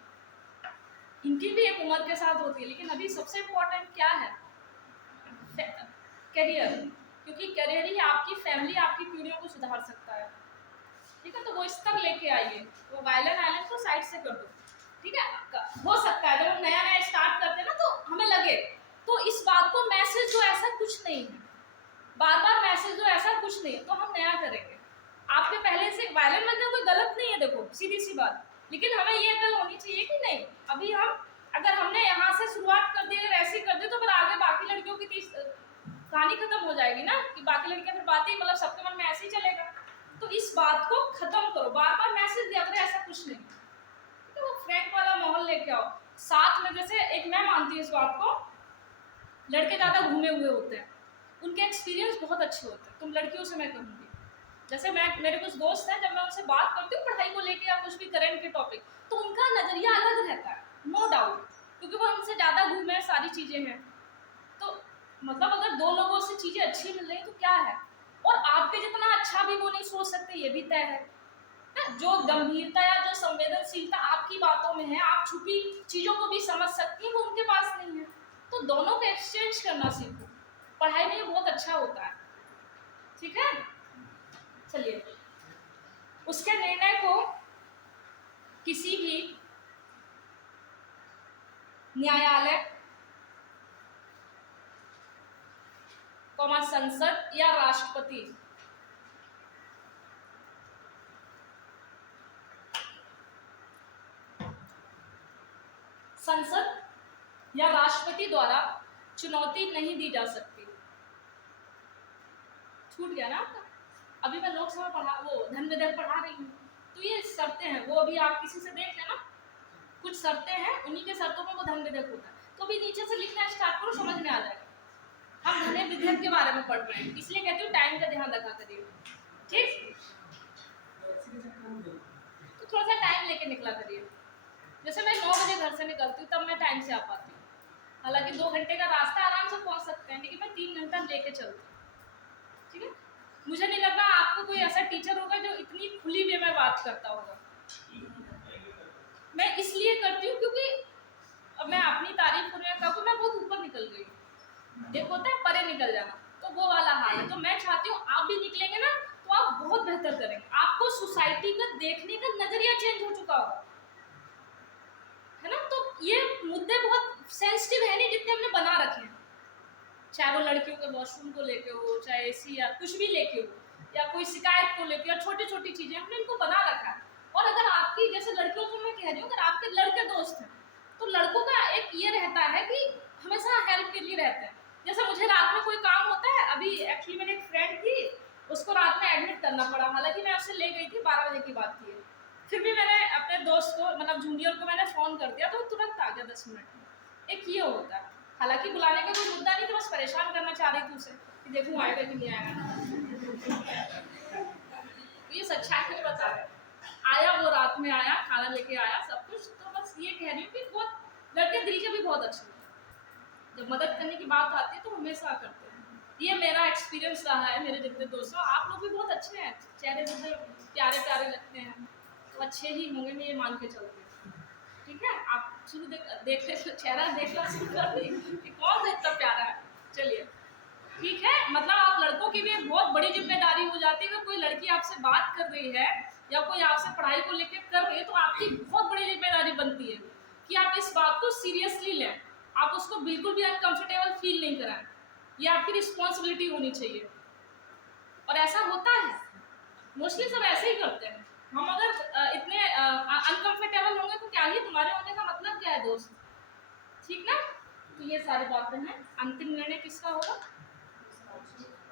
इनकी भी एक उम्र के साथ होती है, लेकिन अभी सबसे इम्पोर्टेंट क्या है? करियर, क्योंकि करियर ही आपकी फैमिली, आपकी पीढ़ियों को सुधार सकता है। ठीक है, तो वो इस तक लेके आइए, वो वायलिन को साइड से कर दो। ठीक है, हो सकता है जब हम नया नया स्टार्ट करते हैं ना तो हमें लगे, तो इस बात को मैसेज जो ऐसा कुछ नहीं है, बार बार मैसेज जो ऐसा कुछ नहीं है, तो हम नया करेंगे। आपके पहले से वायलिन बजना कोई गलत नहीं है, देखो सीधी सी बात, लेकिन हमें ये अकल होनी चाहिए कि नहीं, अभी हम अगर हमने यहाँ से शुरुआत कर दी, अगर ऐसी कर दी तो फिर आगे बाकी लड़कियों की कहानी खत्म हो जाएगी ना, कि बाकी लड़कियां फिर बातें मतलब सबके मन में ऐसे ही चलेगा। तो इस बात को खत्म करो, बार बार मैसेज दिया करो ऐसा कुछ नहीं, तो वो फ्रैंक वाला माहौल लेके आओ साथ में। जैसे एक मैं मानती हूँ इस बात को, लड़के ज़्यादा घूमे हुए होते हैं, उनके एक्सपीरियंस बहुत अच्छे होते हैं, तुम लड़कियों से मैं कहूँगी, जैसे मेरे कुछ दोस्त हैं, जब मैं उनसे बात करती हूँ पढ़ाई को लेके या कुछ भी करेंट के टॉपिक, तो उनका नज़रिया अलग रहता है, नो डाउट, क्योंकि वो हमसे ज़्यादा घूमे हैं, सारी चीज़ें हैं। तो मतलब अगर दो लोगों से चीज़ें अच्छी मिल रही तो क्या है, और आपके जितना अच्छा भी वो नहीं सोच सकते, ये भी तय है। जो गंभीरता या जो संवेदनशीलता आपकी बातों में है, आप छुपी चीजों को भी समझ सकती हैं, वो उनके पास नहीं है। तो दोनों को एक्सचेंज करना सीखो, पढ़ाई में ये बहुत अच्छा होता है। ठीक है, चलिए, उसके निर्णय को किसी भी न्यायालय, संसद या राष्ट्रपति या राष्ट्रपति द्वारा चुनौती नहीं दी जा सकती। छूट गया ना आपका? अभी मैं लोकसभा धन विधेयक पढ़ा रही हूँ, तो ये शर्तें हैं, वो अभी आप किसी से देख लेना, कुछ शर्तें हैं, उन्हीं के शर्तों पे वो धन विधेयक होता है। तो अभी नीचे से लिखना स्टार्ट करो, समझ में आ जाएगा। हम धन विधेयक के बारे में पढ़ रहे हैं, इसलिए कहती हूँ टाइम का ध्यान रखा करिए। ठीक, तो थोड़ा सा टाइम लेके निकला करिए। जैसे मैं 9 बजे घर से निकलती हूँ, तब मैं टाइम से आ पाती हूँ, हालांकि 2 घंटे का रास्ता आराम से पहुँच सकते हैं, लेकिन मैं 3 घंटा लेके चलती हूँ। ठीक है, मुझे नहीं लगता आपको कोई ऐसा टीचर होगा जो इतनी खुली वे में बात करता होगा। मैं इसलिए करती हूँ क्योंकि अब मैं अपनी तारीफ करने का मैं बहुत ऊपर निकल गई, एक होता है परे निकल जाना, तो वो वाला हाल है। तो मैं चाहती हूँ आप भी निकलेंगे ना तो आप बहुत बेहतर करेंगे, आपको सोसाइटी का देखने का नजरिया चेंज हो चुका होगा, है ना। तो ये मुद्दे बहुत सेंसिटिव है नहीं जितने हमने बना रखे हैं, चाहे वो लड़कियों के वॉशरूम को लेके हो, चाहे एसी या कुछ भी लेके हो, या कोई शिकायत को लेके, या छोटी छोटी चीजें हमने इनको बना रखा है। और अगर आपकी जैसे लड़कियों को मैं कह रही हूँ, अगर आपके लड़के दोस्त हैं तो लड़कों का एक ये रहता है कि हमेशा हेल्प के लिए रहते हैं। जैसे मुझे मुझे रात में कोई काम होता है, अभी एक्चुअली मेरी एक फ्रेंड थी, उसको रात में एडमिट करना पड़ा, हालांकि मैं उससे ले गई थी, 12 बजे की बात थी, फिर भी मैंने अपने दोस्त को, मतलब जूनियर को मैंने फ़ोन कर दिया तो वो तुरंत आ गया 10 मिनट में। एक ये होता है, हालांकि बुलाने का कोई मुद्दा नहीं था, बस परेशान करना चाह रही थी उसे कि देखूँ आएगा कि नहीं आएगा। ये सच्चाई में बता रहे, आया वो, रात में आया, खाना लेके आया, सब कुछ। तो बस ये कह रही हूँ कि बहुत लड़के दिल के भी बहुत अच्छे हैं, जब मदद करने की बात आती है तो हमेशा करते हैं। ये मेरा एक्सपीरियंस रहा है, मेरे जितने दोस्तों, आप लोग भी बहुत अच्छे हैं, चेहरे जितने प्यारे प्यारे लगते हैं तो अच्छे ही होंगे, मैं ये मान के चलती हूँ। ठीक है, आप शुरू देखते चेहरा देखना शुरू कर दी कि कौन सा इतना प्यारा है। चलिए ठीक है, मतलब आप लड़कों की भी एक बहुत बड़ी जिम्मेदारी हो जाती है, अगर कोई लड़की आपसे बात कर रही है या कोई आपसे पढ़ाई को लेकर कर रही है तो आपकी बहुत बड़ी जिम्मेदारी बनती है कि आप इस बात को सीरियसली लें, आप उसको बिल्कुल भी अनकंफर्टेबल फील नहीं कराएं, ये आपकी रिस्पॉन्सिबिलिटी होनी चाहिए। और ऐसा होता है, मोस्टली सब ऐसे ही करते हैं। हम अगर इतने अनकंफर्टेबल होंगे तो क्या ही तुम्हारे होने का मतलब क्या है दोस्त, ठीक ना। तो ये सारी बातें हैं। अंतिम निर्णय किसका होगा?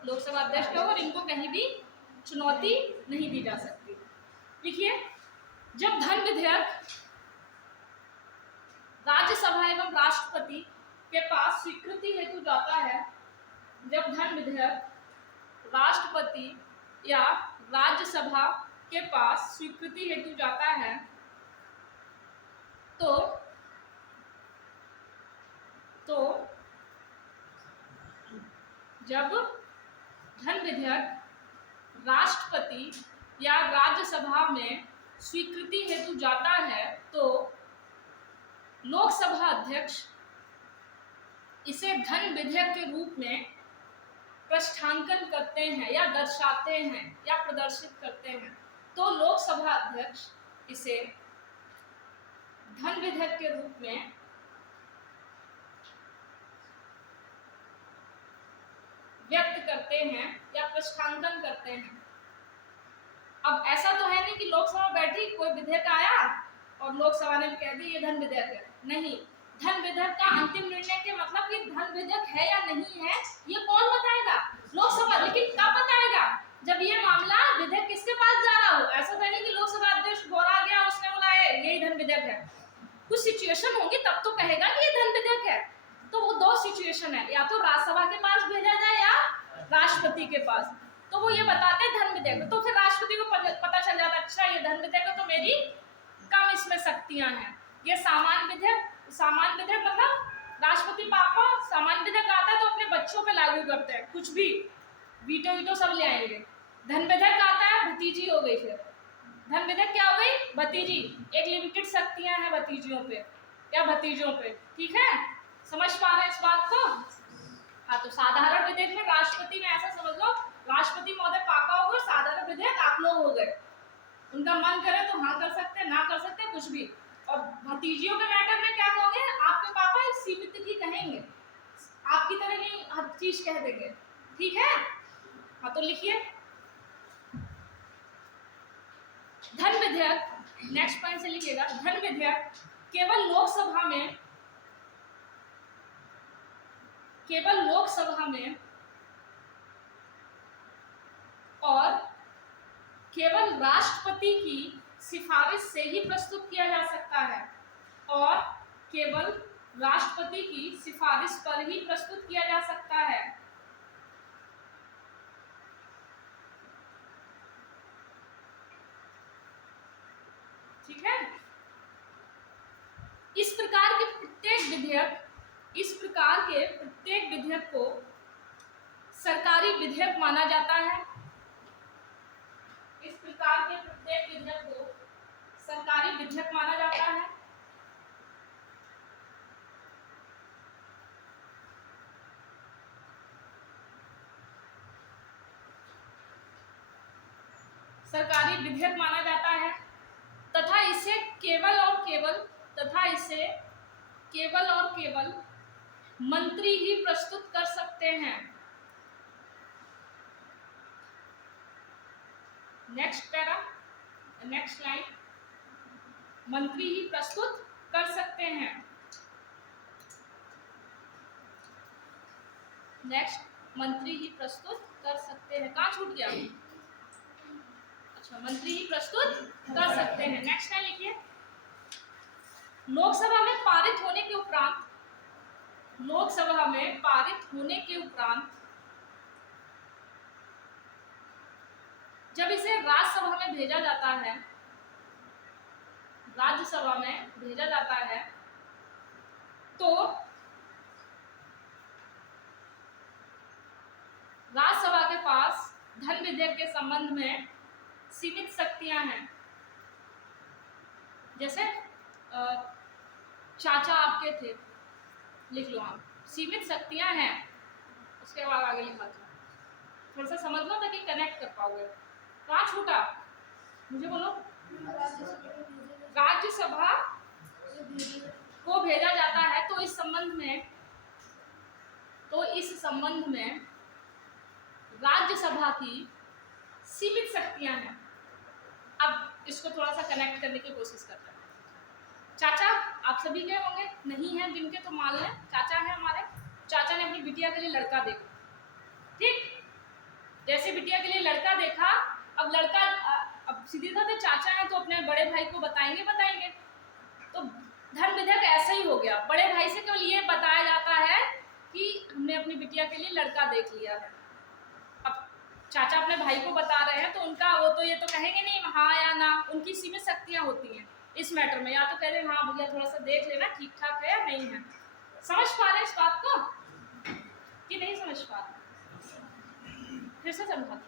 लोकसभा अध्यक्ष का होगा, और इनको कहीं भी चुनौती नहीं दी जा सकती। देखिए, जब धन विधेयक राज्यसभा एवं राष्ट्रपति के पास स्वीकृति हेतु जाता है, जब धन विधेयक राष्ट्रपति या राज्यसभा के पास स्वीकृति हेतु जाता है तो जब धन विधेयक राष्ट्रपति या राज्यसभा में स्वीकृति हेतु जाता है तो लोकसभा अध्यक्ष इसे धन विधेयक के रूप में प्रस्थांकन करते हैं या दर्शाते हैं या प्रदर्शित करते हैं। तो लोकसभा अध्यक्ष इसे धन विधेयक के रूप में व्यक्त करते हैं या प्रस्थांकन करते हैं। अब ऐसा तो है नहीं कि लोकसभा बैठी, कोई विधेयक आया और लोकसभा ने कह दी ये धन विधेयक है, नहीं। धन विधेयक का अंतिम निर्णय के मतलब कि धन विधेयक है या नहीं है ये कौन बताएगा? लोकसभा। लेकिन कब बताएगा? जब ये मामला विधेयक किसके पास जा रहा हो। ऐसा तो नहीं कि लोकसभा अध्यक्ष घोड़ा गया, उसने बोला यही धन विधेयक है। कुछ सिचुएशन होगी तब तो कहेगा कि ये धन विधेयक है। तो वो दो सिचुएशन है, या तो राज्यसभा के पास भेजा जाए या राष्ट्रपति के पास। तो वो ये बताते हैं धन विधेयक, तो फिर राष्ट्रपति को पता चल जाता है अच्छा ये धन विधेयक है तो मेरी कम इसमें शक्तियां हैं। ये सामान्य विधेयक मतलब राष्ट्रपति पापा सामान्य विधेयक आता है तो अपने बच्चों पे लागू करते हैं, कुछ भी वीटो सब ले आएंगे। धन विधेयक आता है, भतीजी हो गई, फिर धन विधेयक क्या हो गई? भतीजी। एक लिमिटेड शक्तियां हैं भतीजियों पे या भतीजों पे, ठीक है। समझ पा रहे हैं इस बात को? हाँ, तो साधारण विधेयक में राष्ट्रपति में ऐसा समझ लो, राष्ट्रपति महोदय पापा हो गए, साधारण विधेयक आप लोग हो गए। उनका मन करे तो हाँ कर सकते हैं, ना कर सकते हैं, कुछ भी। और भतीजियों के मैटर में क्या कहोगे? आपके पापा एक सीमित की कहेंगे, आपकी तरह नहीं हर चीज कह देंगे, ठीक है। हाँ, तो लिखिए धन विधेयक, नेक्स्ट पॉइंट से लिखिएगा, धन विधेयक केवल लोकसभा में और केवल राष्ट्रपति की सिफारिश से ही प्रस्तुत किया जा सकता है, और केवल राष्ट्रपति की सिफारिश पर ही प्रस्तुत किया जा सकता है। ठीक है। इस प्रकार के प्रत्येक विधेयक को सरकारी विधेयक माना जाता है। इस प्रकार के प्रत्येक विधेयक को सरकारी विधेयक माना जाता है। सरकारी विधेयक माना जाता है तथा इसे केवल और केवल मंत्री ही प्रस्तुत कर सकते हैं। नेक्स्ट लाइन, मंत्री ही प्रस्तुत कर सकते हैं। नेक्स्ट मंत्री ही प्रस्तुत कर सकते हैं। कहाँ छूट गया? अच्छा, मंत्री ही प्रस्तुत कर सकते हैं। नेक्स्ट है, लिखिए लोकसभा में पारित होने के उपरांत, लोकसभा में पारित होने के उपरांत जब इसे राज्यसभा में भेजा जाता है, राज्यसभा में भेजा जाता है, तो राज्यसभा के पास धन विधेयक के संबंध में सीमित शक्तियां हैं। जैसे चाचा आपके थे, लिख लो आप, सीमित शक्तियां हैं। उसके बाद आगे लिखा था, थोड़ा सा समझ लो ताकि कनेक्ट कर पाओगे। कहाँ छूटा मुझे बोलो? राज्यसभा को भेजा जाता है, तो इस संबंध में राज्यसभा की सीमित शक्तियां हैं। अब इसको थोड़ा सा कनेक्ट करने की कोशिश करते हैं। चाचा आप सभी के होंगे, नहीं है जिनके तो मान लें चाचा है हमारे। चाचा ने अपनी बिटिया के लिए लड़का देखा, ठीक? जैसे बिटिया के लिए लड़का देखा, अब लड़का, अब सीधी बात है चाचा है तो अपने बड़े भाई को बताएंगे। तो धन विधेयक ऐसा ही हो गया, बड़े भाई से केवल ये बताया जाता है कि हमने अपनी बिटिया के लिए लड़का देख लिया है। अब चाचा अपने भाई को बता रहे हैं तो उनका वो तो ये तो कहेंगे नहीं हाँ या ना, उनकी सीमित शक्तियां होती हैं इस मैटर में। या तो कह रहे हैं हाँ भैया थोड़ा सा देख लेना ठीक ठाक है या नहीं है। समझ पा रहे हैं इस बात को कि नहीं समझ पा रहे? फिर से समझा।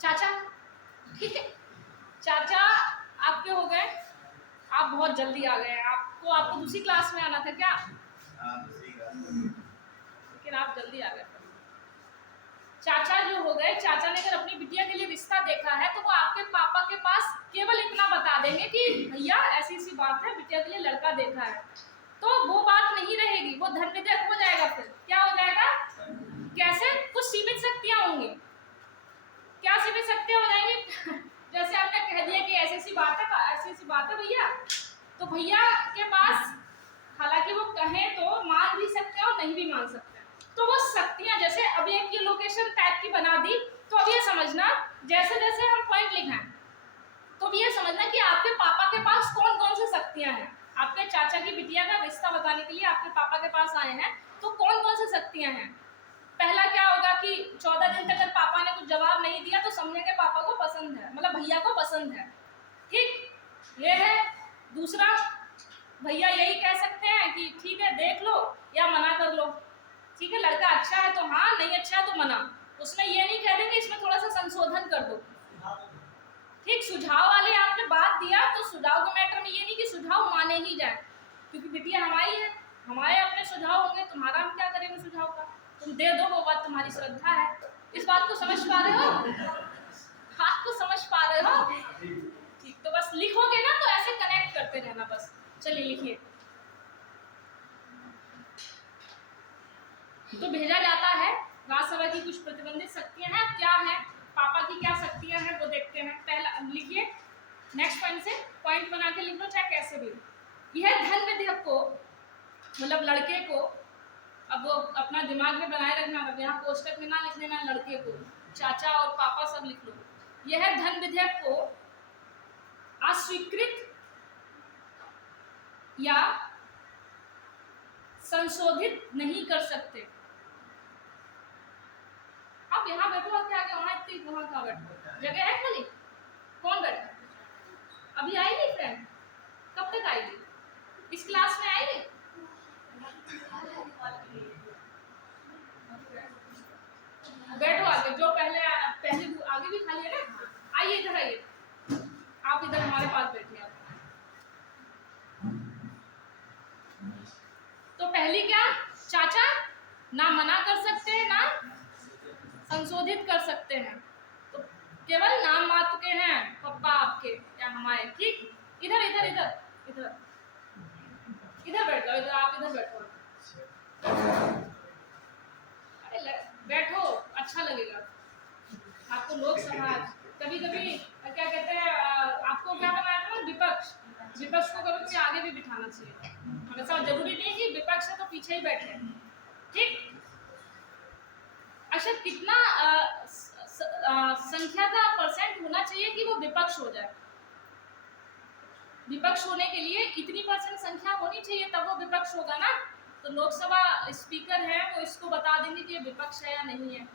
चाचा, ठीक है, चाचा आपके हो गए, आप बहुत जल्दी आ गए। आपको दूसरी क्लास में आना था क्या? लेकिन आप जल्दी आ गए। चाचा जो हो गए, चाचा ने अगर अपनी बिटिया के लिए रिश्ता देखा है तो वो आपके पापा के पास केवल इतना बता देंगे कि भैया ऐसी ऐसी बात है, बिटिया के लिए लड़का देखा है। तो वो बात नहीं रहेगी, वो धन विधेयक हो जाएगा। फिर क्या हो जाएगा? कैसे? कुछ सीमित शक्तियां होंगी। क्या सीमित शक्तियां हो जाएंगी? जैसे आपने कह दिया कि ऐसी ऐसी बात है भैया, तो भैया के पास हालांकि वो कहें तो मान भी सकते हैं और नहीं भी मान सकते। तो वो शक्तियां, जैसे अभी एक ये लोकेशन टाइप की बना दी, तो अब ये समझना जैसे जैसे हम पॉइंट लिखाएं तो अब ये समझना कि आपके पापा के पास कौन कौन सी शक्तियां हैं। आपके चाचा की बिटिया का रिश्ता बताने के लिए आपके पापा के पास आए हैं, तो कौन कौन सी शक्तियां हैं? पहला क्या होगा कि 14 दिन तक अगर पापा ने कुछ जवाब नहीं दिया तो समझेंगे पापा को पसंद है, मतलब भैया को पसंद है, ठीक? ये है। दूसरा, भैया यही कह सकते हैं कि ठीक है देख लो या मना कर लो, ठीक है, लड़का अच्छा है तो हाँ, नहीं अच्छा है तो मना। उसमें ये नहीं कह देंगे इसमें थोड़ा सा संशोधन कर दो, ठीक? सुझाव वाले आपने बात दिया तो सुझाव के मैटर में ये नहीं कि सुझाव माने ही जाए, क्योंकि बिटिया हमारी है, हमारे अपने सुझाव होंगे, तुम्हारा हम क्या करेंगे सुझाव का? तुम दे दो, वो बात तुम्हारी श्रद्धा है। इस बात को समझ पा रहे हो? बात को समझ पा रहे हो? ठीक, तो बस लिखोगे ना तो ऐसे कनेक्ट करते रहना बस। चलिए लिखिए। तो भेजा जाता है, राज्यसभा की कुछ प्रतिबंधित शक्तियां हैं। क्या है? पापा की क्या शक्तियां हैं वो देखते हैं। पहला लिखिए, नेक्स्ट पॉइंट से पॉइंट बना के लिख लो चाहे कैसे भी। यह धन विधेयक को, मतलब लड़के को, अब वो अपना दिमाग में बनाए रखना, अब यहाँ कोष्टक में ना लिख लेना लड़के को, चाचा और पापा सब लिख लो। यह धन विधेयक को अस्वीकृत या संशोधित नहीं कर सकते। आप यहाँ बैठो, आप क्या वहाँ इतनी वहाँ कहाँ बैठो, जगह है खाली? कौन बैठा? अभी आएगी फ्रेंड? कब तक आएगी? इस क्लास में आएगी? बैठो आगे, जो पहले आगे भी खाली है ना, आइए इधर आइए, आप इधर हमारे पास बैठिए। आप तो पहली क्या, चाचा ना मना कर सकते हैं ना संशोधित कर सकते हैं, तो केवल नाम मात्र के हैं पापा आपके या हमारे, ठीक? इधर इधर इधर इधर इधर बैठ जाओ, इधर आप इधर बैठो। अरे बैठो, अच्छा लगेगा आपको। लोक समाज कभी कभी क्या कहते हैं, आपको क्या बनाया था विपक्ष, विपक्ष को कभी आगे भी बिठाना चाहिए। हमेशा जरूरी नहीं कि विपक्ष है तो पीछे ही बैठे, ठीक? अच्छा, कितना संख्या का परसेंट होना चाहिए कि वो विपक्ष हो जाए? विपक्ष होने के लिए इतनी परसेंट संख्या होनी चाहिए, तब वो विपक्ष होगा ना। तो लोकसभा स्पीकर है वो इसको बता देंगे कि ये विपक्ष है या नहीं है।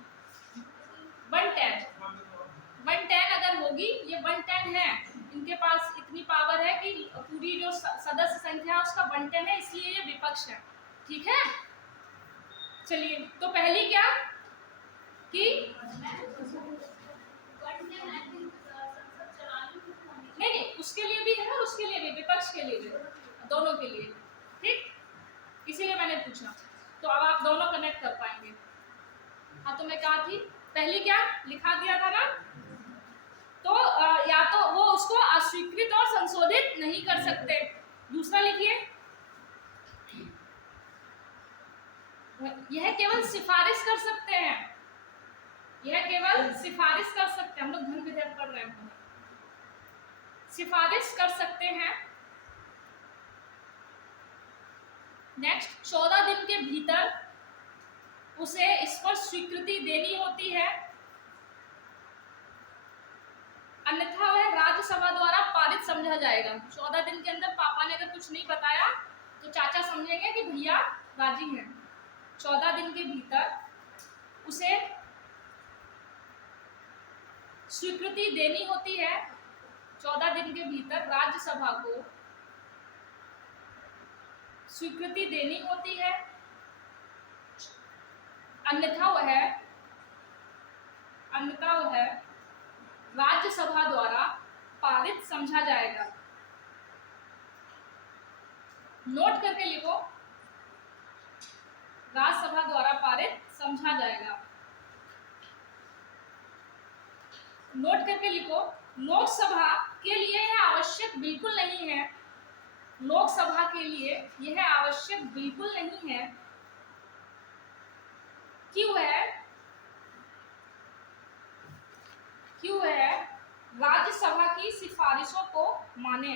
110 अगर होगी, ये 110 है, इनके पास इतनी पावर है कि पूरी जो सदस्य संख्या उसका 110 है, इसलिए ये विपक्ष है। ठीक है, चलिए, तो पहली क्या कि नहीं, उसके लिए भी है और उसके लिए भी, विपक्ष के लिए भी, दोनों के लिए। ठीक, इसीलिए मैंने पूछा, तो अब आप दोनों कनेक्ट कर पाएंगे। हाँ, तो मैं कहा थी पहली क्या लिखा दिया था ना, तो या तो वो उसको अस्वीकृत और संशोधित नहीं कर सकते। दूसरा लिखिए, यह केवल सिफारिश कर सकते हैं, यह केवल सिफारिश कर सकते हैं। हम लोग धन विधेयक पढ़ रहे हैं, सिफारिश कर सकते हैं। नेक्स्ट, 14 दिन के भीतर उसे इस पर स्वीकृति देनी होती है, अन्यथा वह राज्यसभा द्वारा पारित समझा जाएगा। 14 दिन के अंदर पापा ने अगर कुछ नहीं बताया तो चाचा समझेंगे कि भैया राजी हैं। 14 दिन के भीतर उसे स्वीकृति देनी होती है, 14 दिन के भीतर राज्यसभा को स्वीकृति देनी होती है, अन्यथा वह राज्यसभा द्वारा पारित समझा जाएगा। नोट करके लिखो, राज्यसभा द्वारा पारित समझा जाएगा। नोट करके लिखो, लोकसभा के लिए यह आवश्यक बिल्कुल नहीं है, लोकसभा के लिए यह आवश्यक बिल्कुल नहीं है कि वह राज्यसभा की सिफारिशों को माने,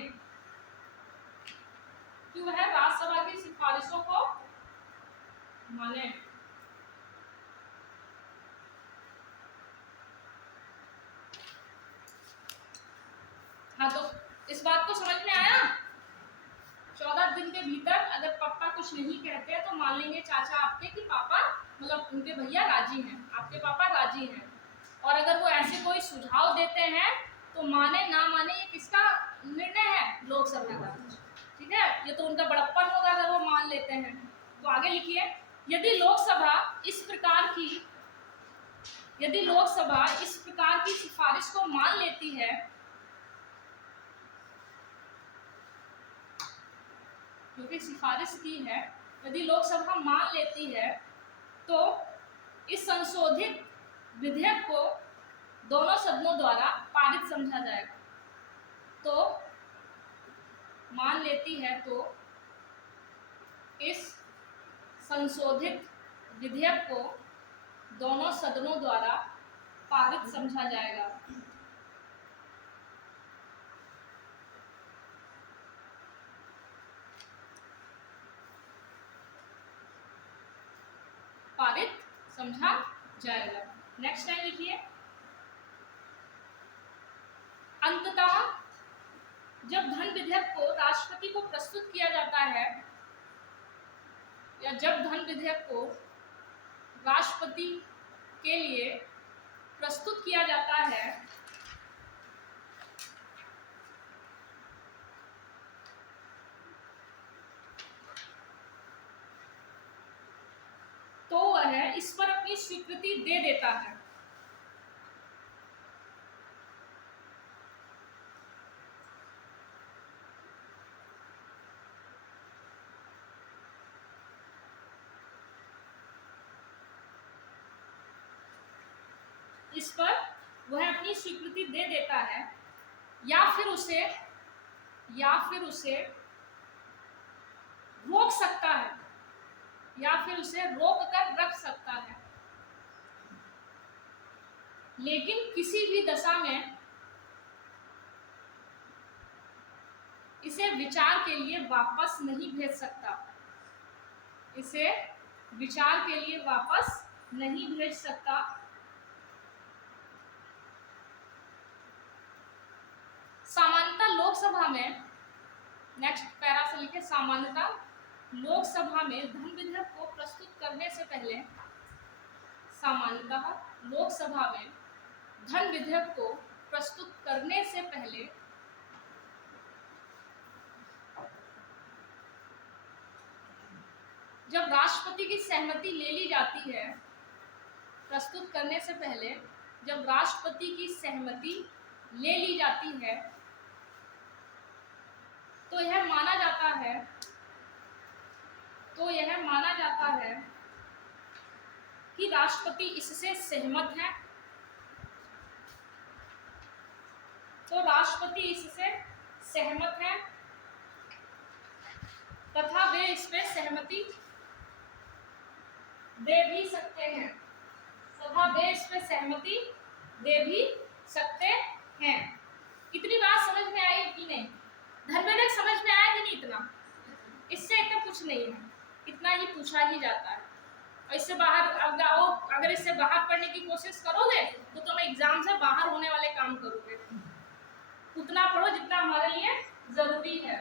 कि वह राज्यसभा की सिफारिशों को माने। हाँ, तो इस बात को समझ में आया? 14 दिन के भीतर अगर पापा कुछ नहीं कहते तो मान लेंगे चाचा आपके कि पापा, मतलब उनके भैया राजी हैं, आपके पापा राजी हैं। और अगर वो ऐसे कोई सुझाव देते हैं तो माने ना माने ये किसका निर्णय है? लोकसभा का। ठीक है, ये तो उनका बड़प्पन होगा अगर वो मान लेते हैं। तो आगे लिखिए, यदि लोकसभा इस प्रकार की सिफारिश को मान लेती है, क्योंकि सिफारिश की है, यदि लोकसभा मान लेती है तो इस संशोधित विधेयक को दोनों सदनों द्वारा पारित समझा जाएगा। तो मान लेती है तो इस संशोधित विधेयक को दोनों सदनों द्वारा पारित समझा जाएगा। पारित समझा जाएगा। नेक्स्ट लाइन लिखिए, अंततः जब धन विधेयक को राष्ट्रपति को प्रस्तुत किया जाता है, या जब धन विधेयक को राष्ट्रपति के लिए प्रस्तुत किया जाता है, तो वह इस पर अपनी स्वीकृति दे देता है। इस पर वह अपनी स्वीकृति दे देता है, या फिर उसे रोक सकता है, या फिर उसे रोक कर रख सकता है, लेकिन किसी भी दशा में इसे विचार के लिए वापस नहीं भेज सकता, इसे विचार के लिए वापस नहीं भेज सकता सामान्यतः लोकसभा में, नेक्स्ट पैरा से लिखे, सामान्यतः लोकसभा में धन विधेयक को प्रस्तुत करने से पहले, सामान्यतः लोकसभा में धन विधेयक को प्रस्तुत करने से पहले जब राष्ट्रपति की सहमति ले ली जाती है, प्रस्तुत करने से पहले जब राष्ट्रपति की सहमति ले ली जाती है, तो यह माना जाता है कि राष्ट्रपति इससे सहमत है, तो राष्ट्रपति इससे सहमत है तथा वे इस पे सहमति दे भी सकते हैं, कितनी बात समझ में आई कि नहीं? धन विधेयक समझ में आया कि नहीं? इतना, इससे इतना कुछ नहीं है, इतना ही पूछा ही जाता है। और इससे बाहर अगर इससे बाहर पढ़ने की कोशिश करोगे तो तुम एग्जाम से बाहर होने वाले काम करोगे। उतना पढ़ो जितना हमारे लिए जरूरी है,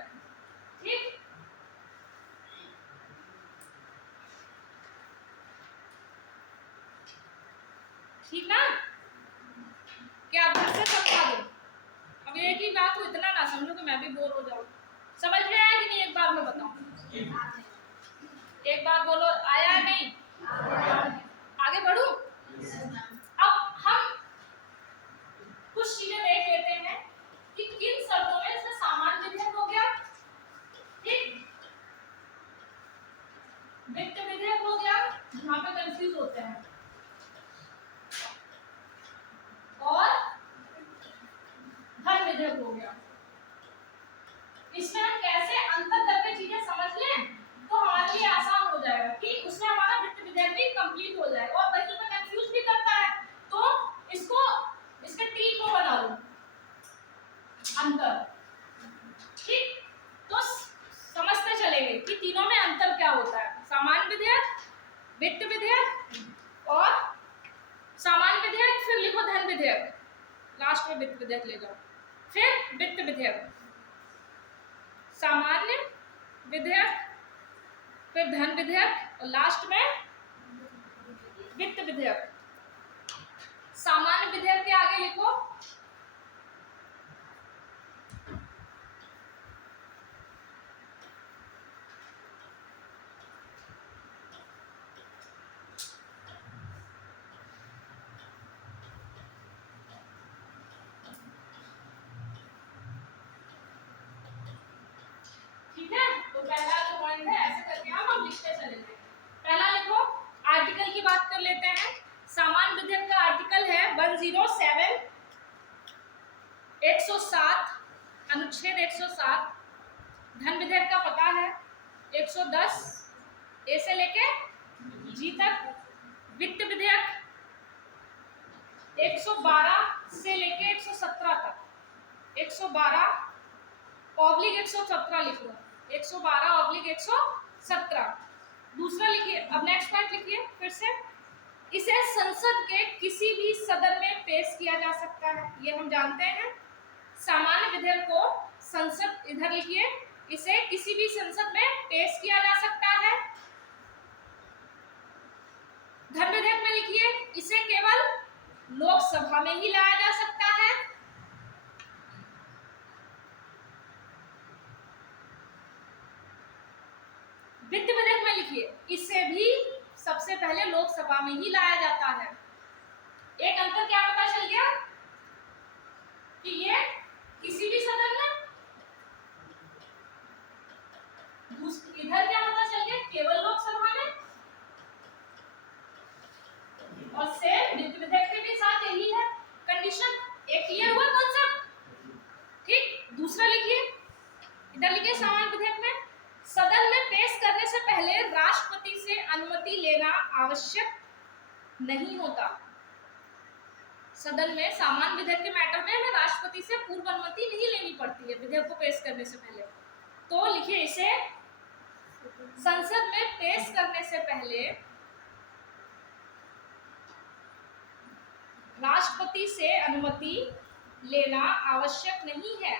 ठीक? ठीक ना? क्या आप घर से समझा दो? अब एक ही बात को इतना ना समझो कि मैं भी बोर हो जाऊं। समझ में आया कि नहीं? एक बार मैं बताऊं, एक बार बोलो, आया नहीं? आगे बढ़ूं? अब हम कुछ चीजें देख लेते हैं कि किन शर्तों में इसमें सामान्य विधेयक हो गया, ठीक, वित्त विधेयक हो गया, यहाँ पे कंफ्यूज होते हैं, और धन विधेयक हो गया। इसमें हम कैसे अंतर करके चीजें समझ लें तो हमारे लिए आसान हो जाएगा कि उसमें हमारा वित्त विधेयक भी कंप्लीट हो जाएगा। और बच्चों में कंफ्यूज भी करता है तो इसके टी को बना लो अंतर, ठीक? तो समझते चलेंगे कि तीनों में अंतर क्या होता है, सामान्य विधेयक, वित्त विधेयक और सामान्य विधेयक, फिर लिखो धन विधेयक, लास्ट में वित्त विधेयक ले जाओ, फिर वित्त विधेयक, सामान्य विधेयक, फिर धन विधेयक और लास्ट में वित्त विधेयक। सामान्य विधेयक के आगे लिखो ठीक है। तो पहला जो पॉइंट है ऐसे करके हम लिखते चलेंगे। पहला लिखो, आर्टिकल की बात कर लेते हैं। सामान्य विधेयक का आर्टिकल है 107 107 अनुच्छेद 107। धन विधेयक का पता है 110 ए से लेके जी तक। वित्त विधेयक 112 से लेके 117 तक। 112/117 लिख लो, 112/117। दूसरा लिखिए, अब नेक्स्ट पॉइंट लिखिए फिर से। इसे संसद के किसी भी सदन में पेश किया जा सकता है, ये हम जानते हैं। सामान्य विधेयक को संसद, इधर लिखिए, इसे किसी भी संसद में पेश किया जा सकता है। धन विधेयक में लिखिए, इसे केवल लोकसभा में ही लाया जा सकता है। वित्त विधेयक में लिखिए, इसे भी सबसे पहले लोकसभा में ही लाया जाता है। एक अंतर क्या पता चल गया कि ये किसी भी सदन में, इधर क्या पता चल गया, केवल लोकसभा में। और सेम वित्त विधेयक के भी साथ यही है कंडीशन। एक क्लियर हुआ कॉन्सेप्ट, ठीक? दूसरा लिखिए, इधर लिखिए, सामान्य विधेयक में सदन में पेश करने से पहले राष्ट्रपति से अनुमति लेना आवश्यक नहीं होता। सदन में सामान्य विधेयक के मैटर में हमें राष्ट्रपति से पूर्व अनुमति नहीं लेनी पड़ती है विधेयक को पेश करने से पहले। तो लिखिए, इसे संसद में पेश करने से पहले राष्ट्रपति से अनुमति लेना आवश्यक नहीं है।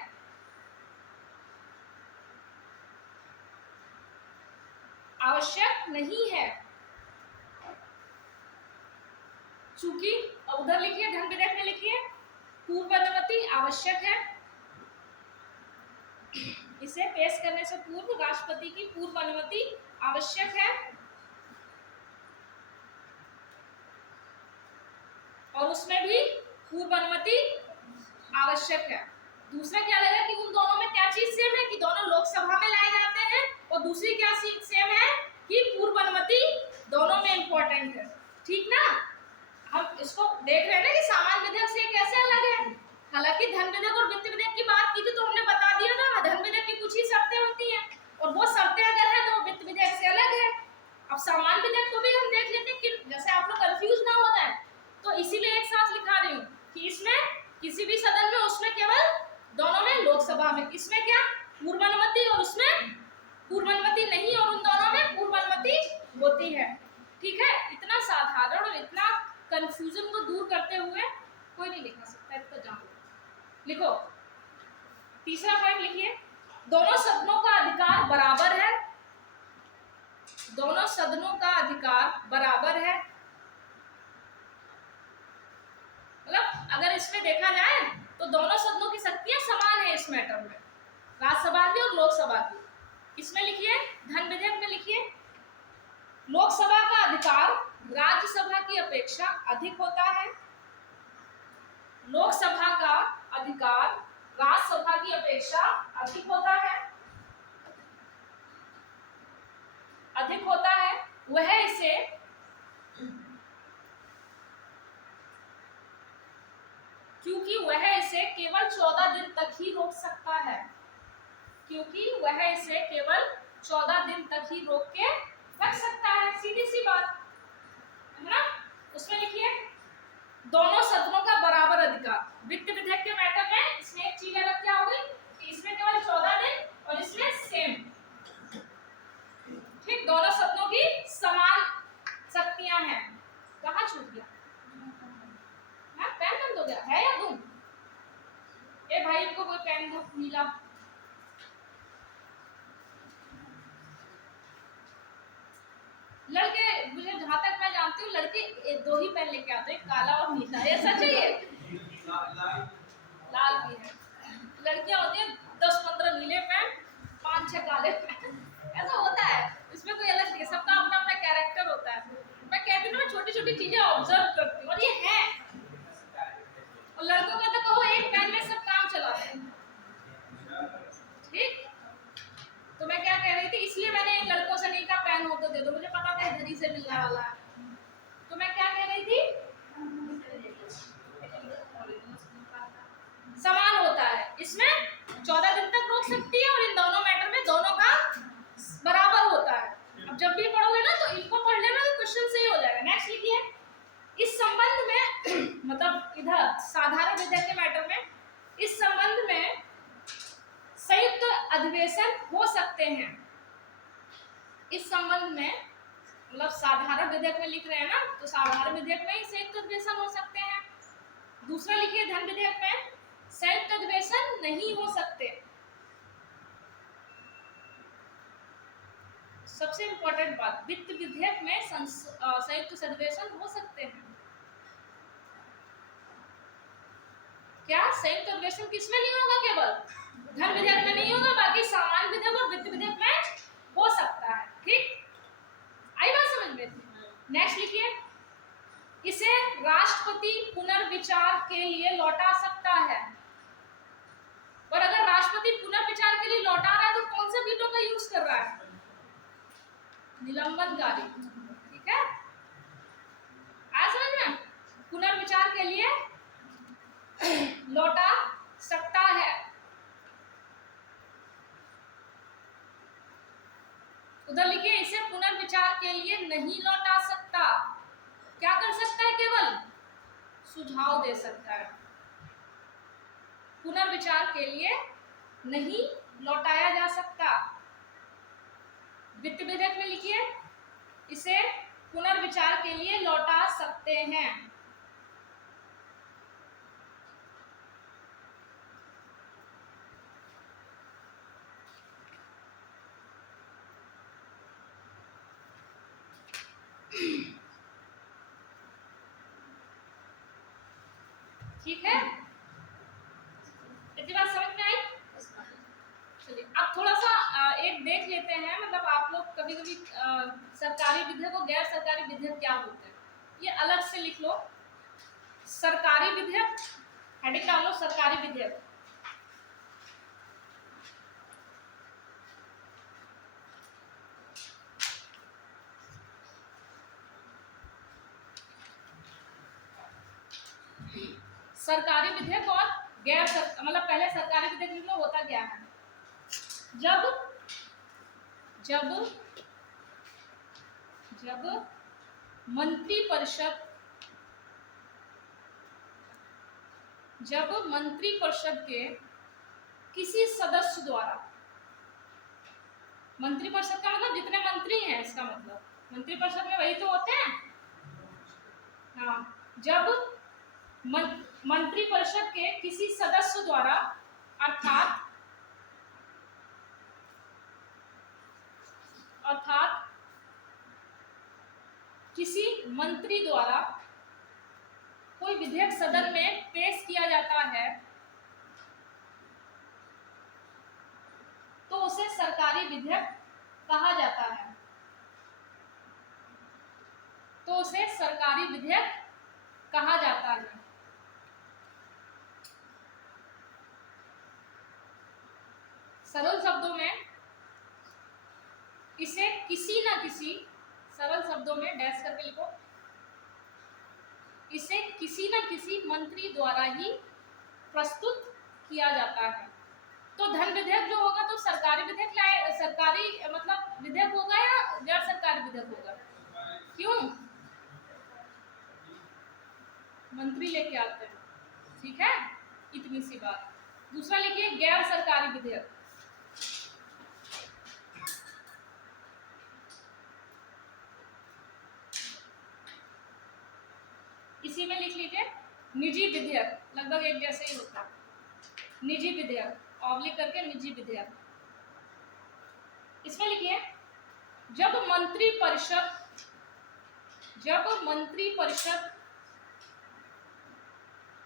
आवश्यक नहीं है, चूंकि उधर लिखिए, धन विधेयक में लिखिए पूर्व अनुमति आवश्यक है। इसे पेश करने से पूर्व राष्ट्रपति की पूर्व अनुमति आवश्यक है, और उसमें भी पूर्व अनुमति आवश्यक है। दूसरा क्या लगा कि उन दोनों में क्या चीज सेम है कि दोनों लोकसभा में लाए जाते हैं, और दूसरी क्या चीज सेम है कि पूर्व अनुमति दोनों में इंपॉर्टेंट है। ठीक ना, हम इसको देख रहे हैं ना कि सामान्य विधेयक से कैसे अलग है। हालांकि धन विधेयक और वित्त विधेयक की बात की थी तो हमने बता दिया था, धन विधेयक की कुछ ही शर्तें होती हैं, और वो शर्तें अगर है तो वित्त विधेयक से अलग है। अब सामान्य विधेयक को भी हम देख लेते हैं कि जैसे आप लोग कंफ्यूज ना हो जाए, तो इसीलिए एक साथ लिखा रही हूँ कि इसमें किसी भी सदन में, उसमें केवल दोनों में लोकसभा में, इसमें क्या पूर्व अनुमति और उसमें पूर्व अनुमति नहीं, और उन दोनों में पूर्व अनुमति होती है। ठीक है, इतना साधारण और इतना कंफ्यूजन को दूर करते हुए कोई नहीं लिखा सकता है, तो जानो। लिखो, तीसरा पॉइंट लिखिए, दोनों सदनों का अधिकार बराबर है। दोनों सदनों का अधिकार बराबर है, मतलब अगर इसमें देखा जाए तो दोनों सदनों की शक्तियां समान है इस मैटर में, राज्यसभा की और लोकसभा की। इसमें लिखिए, धन विधेयक में लिखिए, लोकसभा का अधिकार राज्यसभा की अपेक्षा अधिक होता है। लोकसभा का अधिकार राज्यसभा की अपेक्षा अधिक होता है, अधिक होता है। वह इसे क्योंकि वह इसे केवल 14 दिन तक ही रोक सकता है, क्योंकि वह इसे केवल 14 दिन तक ही रोक के रख सकता है। सीधी सी बात है ना। उसमें लिखिए, दोनों सदनों का बराबर अधिकार। वित्त विधेयक के मैटर में इसमें एक चीज अलग क्या हो गई कि इसमें केवल 14 दिन और इसमें सेम। ठीक, दोनों सदनों की समान शक्तियां हैं। कहाँ छूट गया? हाँ, पेन बंद हो गया है या दूं? ए भाई, इनको कोई पेन दो नीला। लड़के, मुझे जहां तक मैं जानती हूँ, लड़के दो ही पेन लेके आते हैं, काला और नीला। ये सच है? ये लाल भी है। लड़कियां होती है 10-15 नीले पेन, 5-6 काले पेन, ऐसा होता है। इसमें कोई अलग नहीं, सबका अपना अपना कैरेक्टर होता है। मैं कहती हूँ, मैं छोटी छोटी चीजें ऑब्जर्व करती हूँ, और ये है। और लड़कों का तो कहो एक पेन में सब काम चलाते हैं। ठीक, तो मैं क्या कह रही थी, इसलिए मैंने लड़कों से नहीं कहा पेन हो तो दे दो, मुझे पता था इधर ही से मिलने वाला है। तो मैं क्या कह रही थी, समान होता है, इसमें 14 दिन तक रोक सकती है, और इन दोनों मैटर में दोनों का बराबर होता है। अब जब भी पढ़ोगे ना तो इनको पढ़ लेना तो क्वेश्चन सही हो जाएगा। नेक्स्ट लिखिए, इस संबंध में मतलब इधर साधारण विधेयक के मैटर में, इस संबंध में संयुक्त अधिवेशन हो सकते हैं। इस संबंध में मतलब साधारण विधेयक में लिख रहे हैं ना, तो साधारण विधेयक में ही संयुक्त अधिवेशन हो सकते हैं। दूसरा लिखिए, धन विधेयक में संयुक्त अधिवेशन नहीं हो सकते। सबसे इंपॉर्टेंट बात, वित्त विधेयक में संयुक्त अधिवेशन हो सकते हैं। क्या संयुक्त अधिवेशन किसमें नहीं होगा? केवल धन विधेयक में नहीं होगा, बाकी सामान्य विधेयक और वित्त विधेयक में हो सकता है। ठीक, आई बात समझ में? नेक्स्ट लिखिए, इसे राष्ट्रपति पुनर्विचार के लिए लौटा सकता है। और अगर राष्ट्रपति पुनर्विचार के लिए लौटा रहा है तो कौन से वीटो का यूज कर रहा है? निलंबनकारी। ठीक है, आज समझ में? पुनर्विचार के लिए लौटा सकता है। उधर लिखिए, इसे पुनर्विचार के लिए नहीं लौटा सकता। क्या कर सकता है? केवल सुझाव दे सकता है। पुनर्विचार के लिए नहीं लौटाया जा सकता। वित्त विधेयक में लिखिए, इसे पुनर्विचार के लिए लौटा सकते हैं। ठीक है, इतनी बात समझ में आई? चलिए अब थोड़ा सा एक देख लेते हैं, मतलब आप लोग कभी कभी सरकारी विधेयक और गैर सरकारी विधेयक क्या होते हैं, ये अलग से लिख लो। सरकारी विधेयक, हेडिंग डाल लो सरकारी विधेयक। सरकारी विधेयक और मतलब पहले सरकारी विधेयक लिख लो, होता क्या है। जब मंत्रिपरिषद के किसी सदस्य द्वारा, मंत्रिपरिषद का मतलब जितने मंत्री हैं, इसका मतलब मंत्रिपरिषद में वही तो होते हैं। हाँ, जब मंत्रिपरिषद के किसी सदस्य द्वारा अर्थात किसी मंत्री द्वारा कोई विधेयक सदन में पेश किया जाता है तो उसे सरकारी विधेयक कहा जाता है। तो उसे सरकारी विधेयक कहा जाता है। सरल शब्दों में इसे किसी न किसी, सरल शब्दों में डैश करके लिखो, इसे किसी न किसी मंत्री द्वारा ही प्रस्तुत किया जाता है। तो धन विधेयक जो होगा तो सरकारी विधेयक सरकारी मतलब विधेयक होगा या गैर सरकारी विधेयक होगा? क्यों? मंत्री लेके आते हैं, ठीक है, इतनी सी बात। दूसरा लिखिए गैर सरकारी विधेयक। इसी में लिख लीजिए निजी विधेयक, लगभग एक जैसे ही होता है। निजी विधेयक ऑब्लिक करके निजी विधेयक। इसमें लिखिए जब मंत्रिपरिषद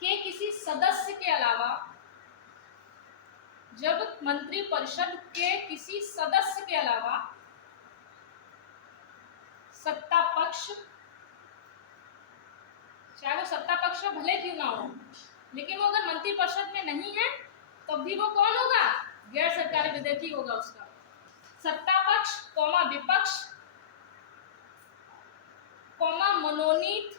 के किसी सदस्य के अलावा, जब मंत्रिपरिषद के किसी सदस्य के अलावा सत्ता पक्ष, चाहे वो सत्ता पक्ष भले क्यों ना हो, लेकिन वो अगर मंत्रिपरिषद में नहीं है तो भी वो कौन होगा? गैर सरकारी विधेयक ही होगा उसका। सत्ता पक्ष कौमा विपक्ष कौमा मनोनीत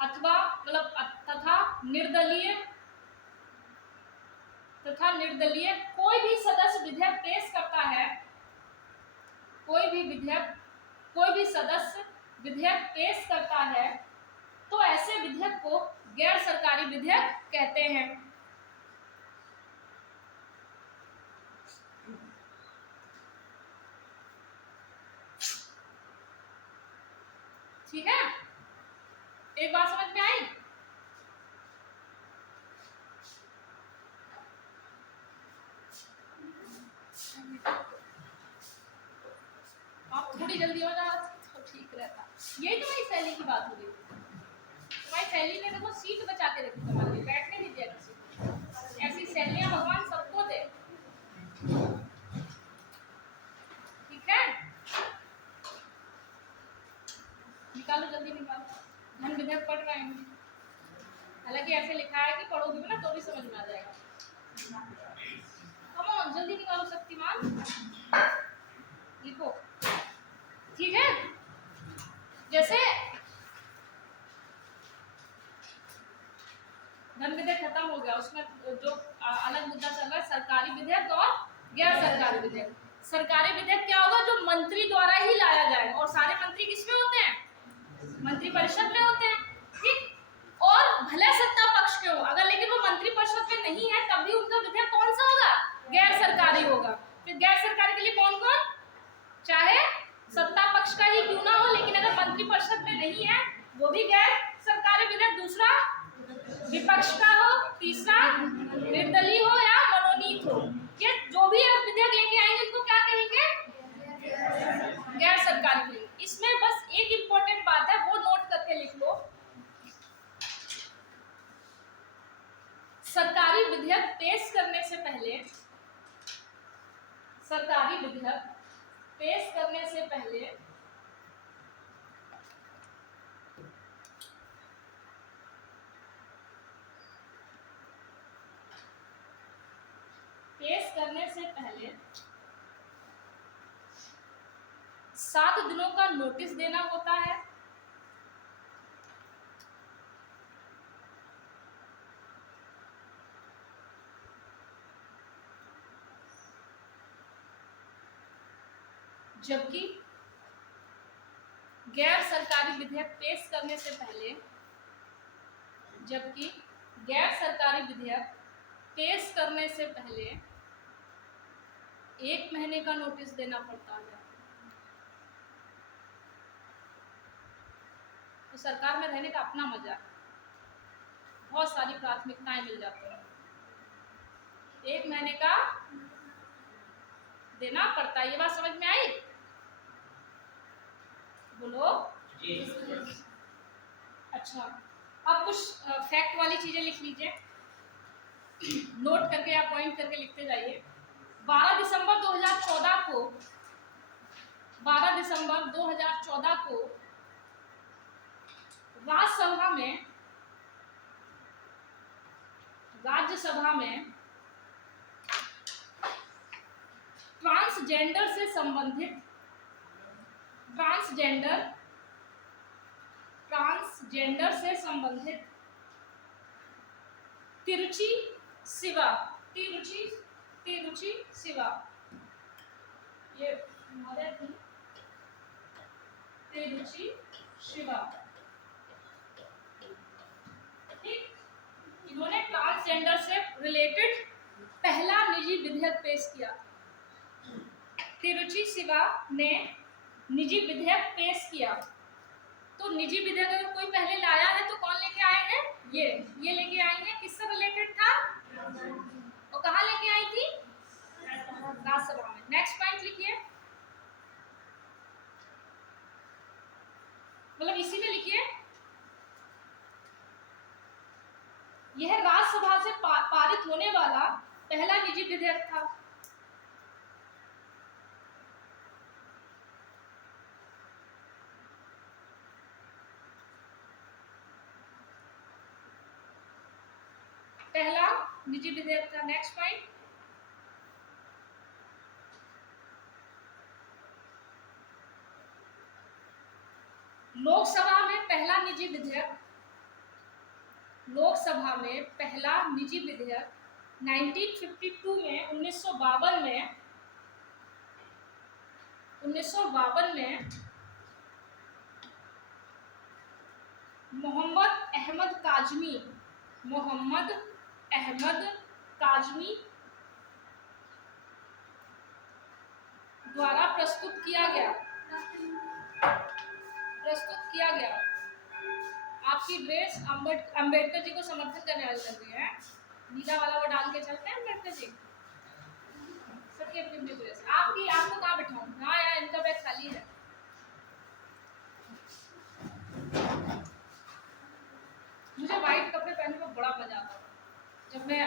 अथवा मतलब तथा निर्दलीय कोई भी सदस्य विधेयक पेश करता है, कोई भी सदस्य विधेयक पेश करता है तो ऐसे विधेयक को गैर सरकारी विधेयक कहते हैं। ठीक है, एक बात समझ में आई? आप थोड़ी जल्दी हो जाओ तो ठीक रहता। यही तुम्हारी सहेली की बात हो रही थी। तुम्हारी सहेली ने देखो सीट बचा के रखी तुम्हारे लिए, बैठने नहीं दिया किसी को। ऐसी सहेलियां भगवान सबको दे, ठीक है। निकालो जल्दी निकालो, धन विधेयक पढ़ रहे हैं। हालांकि ऐसे लिखा है कि पढ़ोगे ना तो भी समझ में आ जाएगा। कम ऑन जल्दी निकालो शक्तिमान, लिखो, ठीक है। जैसे धन विधेयक खत्म हो गया, उसमें जो अलग मुद्दा चल रहा है सरकारी विधेयक और गैर सरकारी विधेयक। सरकारी विधेयक क्या होगा? जो मंत्री द्वारा ही लाया जाएगा, और सारे मंत्री किसमें होते हैं? मंत्रिपरिषद में होते हैं, ठीक। और भले सत्ता पक्ष के हो, अगर लेकिन वो मंत्रिपरिषद में नहीं है तब भी उनका विधेयक कौन सा होगा? गैर सरकारी होगा। फिर गैर सरकारी के लिए कौन कौन? चाहे सत्ता पक्ष का ही क्यों ना हो, लेकिन अगर मंत्रिपरिषद में नहीं है वो भी गैर सरकारी विधेयक। दूसरा विपक्ष का हो, तीसरा निर्दलीय हो या मनोनीत हो, ये जो भी आप विधेयक लेके आएंगे उनको क्या कहेंगे? गैर सरकारी विधेयक। इसमें बस एक विधेयक पेश करने से पहले पेश करने से पहले 7 दिनों का नोटिस देना होता है। जबकि गैर सरकारी विधेयक पेश करने से पहले 1 महीने का नोटिस देना पड़ता है। तो सरकार में रहने का अपना मजा, बहुत सारी प्राथमिकताएं मिल जाती हैं। 1 महीने का देना पड़ता है। ये बात समझ में आई? बोलो। अच्छा, अब कुछ फैक्ट वाली चीजें लिख लीजिए, नोट करके या पॉइंट करके लिखते जाइए। 12 दिसंबर 2014 को राज्यसभा में ट्रांसजेंडर से संबंधित तिरुचि शिवा, ये मदर थी, तिरुचि शिवा, ठीक। इन्होंने ट्रांसजेंडर से रिलेटेड पहला निजी विधेयक पेश किया। तिरुचि शिवा ने निजी विधेयक पेश किया। तो निजी विधेयक अगर कोई पहले लाया है तो कौन लेके आए हैं? ये लेके आई है। किससे रिलेटेड था? और कहाँ लेके आई थी? राज्यसभा में। नेक्स्ट पॉइंट लिखिए, मतलब इसी में लिखिए, यह राज्यसभा से पारित होने वाला पहला निजी विधेयक था। पहला निजी विधेयक था। नेक्स्ट पॉइंट, लोकसभा में पहला निजी विधेयक 1952 में 1952 में मोहम्मद अहमद काज़मी द्वारा प्रस्तुत किया गया। आपकी ड्रेस अंबेडकर जी को समर्थन करने वाली लग रही है। नीला वाला वो डाल के चलते हैं अंबेडकर जी, सबकी अपनी अपनी ड्रेस। आपको कहाँ बिठाऊं? हाँ यार, इनका बैग खाली है। मुझे व्हाइट कपड़े पहनने में बड़ा मजा आता था। जब मैं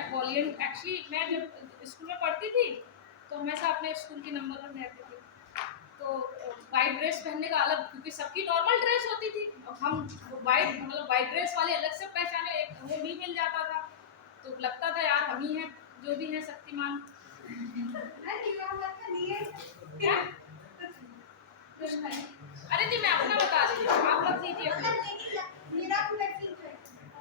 मैं जब स्कूल में पढ़ती थी तो हमेशा अपने स्कूल की नंबर 1 रहती थी। तो वाइट ड्रेस पहनने का अलग, क्योंकि सबकी नॉर्मल ड्रेस होती थी, हम वाइट ड्रेस वाले अलग से पहचाने, एक वो भी मिल जाता था। तो लगता था यार हम ही हैं जो भी हैं शक्तिमान। क्या? अरे जी, मैं अपना बता रही हूँ, आप मत लीजिए।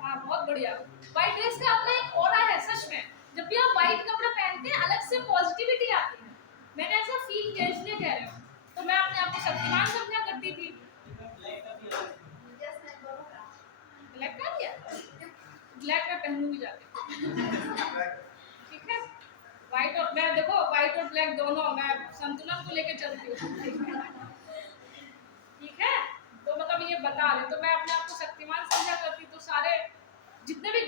हाँ, बहुत बढ़िया। वाइट ड्रेस का अपना एक ऑरा है सच में। जब भी आप वाइट कपड़ा पहनते हैं अलग से पॉजिटिविटी आती है। मैंने ऐसा फील किया, इसलिए कह रही हूँ। तो मैं अपने आप को शक्तिमान समझा करती थी। ब्लैक का लिया, ब्लैक का पहनूंगी जाके, ठीक है। वाइट और ब्लैक दोनों मैं संतुलन को लेकर चलती हूँ, ठीक है। तो मतलब ये बता रहे, तो मैं अपने आप को शक्तिमान समझा करती। तो सारे जितने भी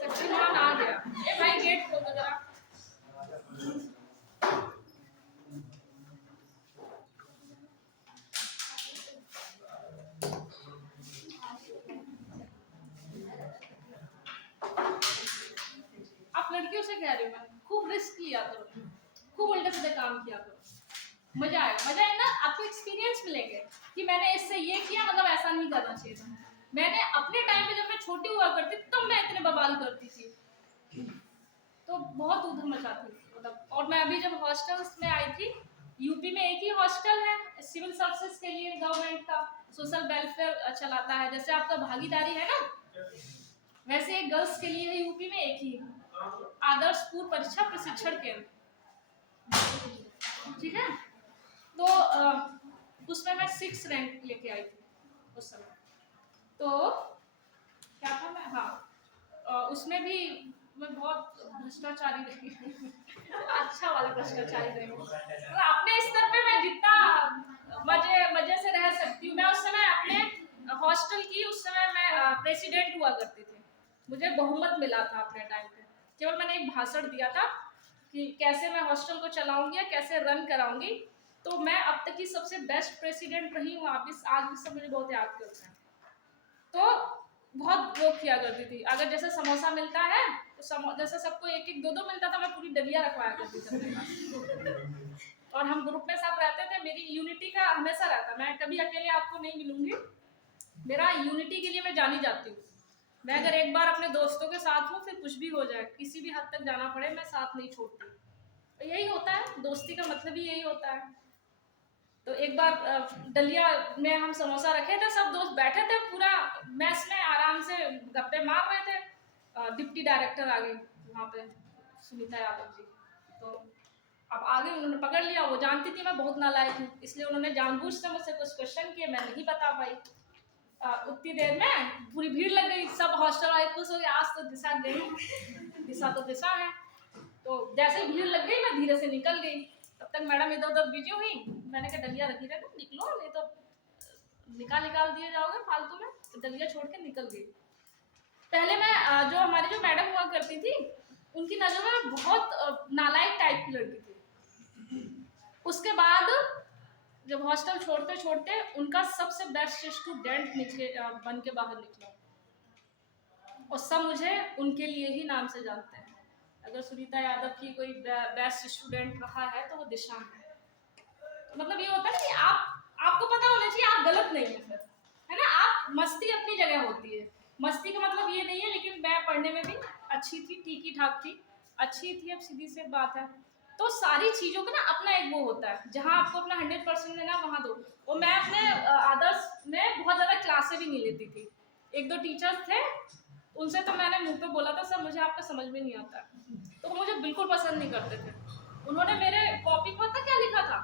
शक्तिमान आ गया। ए भाई, गेट खोल दो जरा। से कह रही हूँ मैं, खूब रिस्क लिया करो, खूब उल्टे सीधे काम किया करो, मजा आएगा। मजा आएगा, आपको एक्सपीरियंस मिलेंगे कि मैंने इससे ये किया, मतलब ऐसा नहीं करना चाहिए था। मैंने अपने टाइम पे जब मैं छोटी हुआ करती तब मैं इतने बवाल करती थी, तो बहुत उधर मचाती थी मतलब। और मैं अभी जब हॉस्टल्स में आई थी, यूपी में एक ही हॉस्टल है सिविल सर्विसेज के लिए, गवर्नमेंट का सोशल वेलफेयर चलाता है, जैसे आपका भागीदारी है ना, वैसे एक गर्ल्स के लिए है यूपी में एक ही, आदर्श पूर्व परीक्षा प्रशिक्षण केंद्र, ठीक है। तो उसमें मैं 6 रैंक लेके आई थी उस समय। तो क्या था मैं, हाँ उसमें भी मैं बहुत भ्रष्टाचारी रही अच्छा वाला भ्रष्टाचारी रही हूँ। तो अपने स्तर पे मैं जितना मजे से रह सकती हूँ, मैं उस समय अपने हॉस्टल की, उस समय मैं प्रेसिडेंट हुआ करती थी, मुझे बहुमत मिला था अपने टाइम पे। केवल मैंने एक भाषण दिया था कि कैसे मैं हॉस्टल को चलाऊंगी या कैसे रन कराऊंगी, तो मैं अब तक की सबसे बेस्ट प्रेसिडेंट रही हूँ। आप आज भी सब मुझे बहुत याद करते हैं। तो बहुत वो किया करती थी, अगर जैसे समोसा मिलता है तो जैसे सबको एक एक दो दो मिलता था, मैं पूरी डलिया रखवाया करती थी अपने पास। और हम ग्रुप में सब रहते थे, मेरी यूनिटी का हमेशा रहता, मैं कभी अकेले आपको नहीं मिलूंगी, मेरा यूनिटी के लिए मैं जानी जाती हूँ। मैं अगर एक बार अपने दोस्तों के साथ हूँ, फिर कुछ भी हो जाए, किसी भी हद तक जाना पड़े, मैं साथ नहीं छोड़ती। तो यही होता है, दोस्ती का मतलब ही यही होता है। तो एक बार डलिया में हम समोसा रखे थे, सब दोस्त बैठे थे पूरा मैस में आराम से गप्पे मार रहे थे, डिप्टी डायरेक्टर आ गई वहाँ पे, सुनीता यादव जी। तो अब आगे उन्होंने पकड़ लिया, वो जानती थी मैं बहुत नालायक हूँ, इसलिए उन्होंने जानबूझ से मुझसे कुछ क्वेश्चन किए, मैं नहीं बता पाई। उतनी देर में पूरी भीड़ लग गई, सब हॉस्टल वाले खुश हो गए, आज तो दिशा गई, दिशा तो दिशा है। तो जैसे भीड़ लग गई, मैं धीरे से निकल गई, तब तक मैडम इधर उधर बिजी हुई। मैंने कहा डलिया रखी रहना, निकलो, नहीं तो निकाल दिए जाओगे फालतू में। तो डलिया छोड़ के निकल गई। पहले मैं जो हमारी जो मैडम हुआ करती थी, उनकी नजर में बहुत नालायक टाइप की लड़की थी। उसके बाद जब हॉस्टल छोड़ते छोड़ते उनका सबसे बेस्ट स्टूडेंट बन के बाहर निकला, और सब मुझे उनके लिए ही नाम से जानते हैं। अगर सुनीता यादव की कोई बेस्ट स्टूडेंट रहा है तो वो दिशा है। तो मतलब ये होता है कि आपको पता होना चाहिए आप गलत नहीं है फिर, है ना। आप मस्ती अपनी जगह होती है, मस्ती का मतलब ये नहीं है, लेकिन मैं पढ़ने में भी अच्छी थी, ठीक ही ठाक थी, अच्छी थी, अब सीधी सी बात है। तो सारी चीज़ों का ना अपना एक वो होता है, जहाँ आपको अपना 100% देना वहाँ दो। और मैं अपने आदर्श में बहुत ज़्यादा क्लासे भी नहीं लेती थी। एक दो टीचर्स थे, उनसे तो मैंने मुंह पे बोला था, सर मुझे आपका समझ में नहीं आता, तो वो मुझे बिल्कुल पसंद नहीं करते थे। उन्होंने मेरे कॉपी पर पता क्या लिखा था,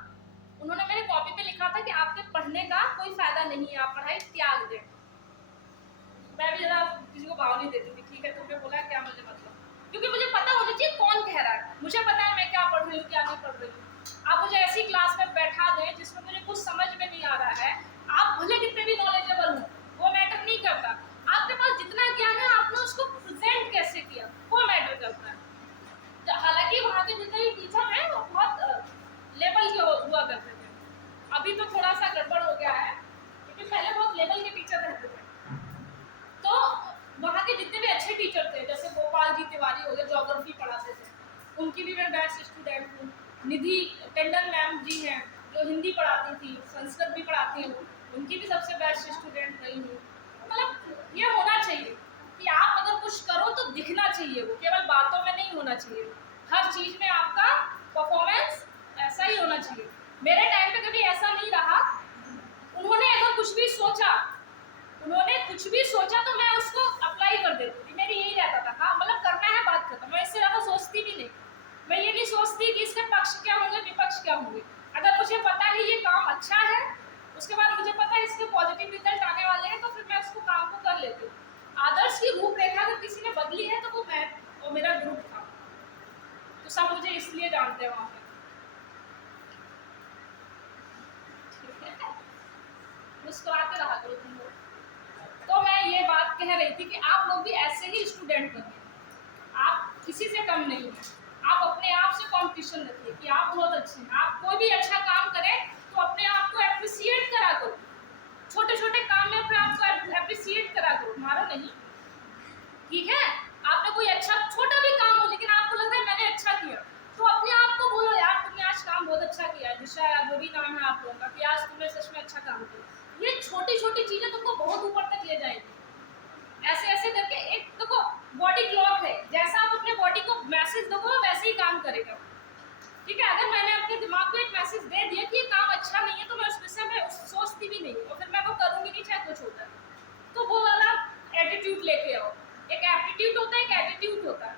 उन्होंने मेरे कॉपी पे लिखा था कि आपके पढ़ने का कोई फायदा नहीं है, आप पढ़ाई त्याग दें। मैं भी ज़रा किसी को भाव नहीं देती थी, ठीक है तुमने बोला क्या मुझे मतलब, क्योंकि मुझे पता होना चाहिए कौन कह रहा है, मुझे पता है मैं क्या पढ़ रही हूँ क्या नहीं पढ़ रही हूँ। आप मुझे ऐसी क्लास में बैठा दें जिसमें मुझे कुछ समझ में नहीं आ रहा है, आप भले कितने भी नॉलेजेबल हो, वो मैटर नहीं करता। आपके पास जितना ज्ञान है आपने उसको प्रेजेंट कैसे किया वो मैटर करता है। हालांकि वहाँ के जितने भी टीचर हैं वो बहुत लेवल के हुआ करते थे, अभी तो थोड़ा सा गड़बड़ हो गया है, क्योंकि पहले बहुत लेवल के टीचर रहते थे। तो वहाँ के जितने भी अच्छे टीचर थे, जैसे गोपाल जी तिवारी हो गए, ज्योग्राफी पढ़ाते थे, उनकी भी मैं बेस्ट स्टूडेंट हूँ। निधि टंडन मैम जी हैं जो हिंदी पढ़ाती थी, संस्कृत भी पढ़ाती हूँ, उनकी भी सबसे बेस्ट स्टूडेंट रही हूँ। मतलब ये होना चाहिए कि आप अगर कुछ करो तो दिखना चाहिए, वो केवल बातों में नहीं होना चाहिए, हर चीज में आपका परफॉर्मेंस ऐसा ही होना चाहिए। मेरे टाइम पे कभी ऐसा नहीं रहा, उन्होंने अगर कुछ भी सोचा, उन्होंने कुछ भी सोचा तो मैं उसको अप्लाई कर देती थी, मेरी यही रहता था, हाँ मतलब करना है बात खत्म, मैं इससे ज़्यादा सोचती भी नहीं। मैं ये नहीं सोचती कि इसके पक्ष क्या होंगे विपक्ष क्या होंगे, अगर मुझे पता है ये काम अच्छा है, उसके बाद मुझे पता है इसके पॉजिटिव रिजल्ट आने वाले हैं, तो फिर मैं उसको काम को कर लेती हूँ। आदर्श की रूपरेखा अगर किसी ने बदली है तो वो मैं और मेरा ग्रुप था, तो सब मुझे इसलिए जानते हैं वहाँ पे। मुस्कुराते रहा करो तुम लोग। तो मैं ये बात कह रही थी कि आप लोग भी ऐसे ही स्टूडेंट बनिए, आप किसी से कम नहीं हैं, आप अपने आप से कंपटीशन रखिए कि आप बहुत अच्छे हैं। आप कोई भी अच्छा काम करें तो अपने आप को एप्रिसिएट करा करो, छोटे छोटे काम में अपने आप को एप्रिसिएट करा करो, मारो नहीं, ठीक है। आपने कोई अच्छा छोटा भी काम हो लेकिन आपको लग रहा है होता है,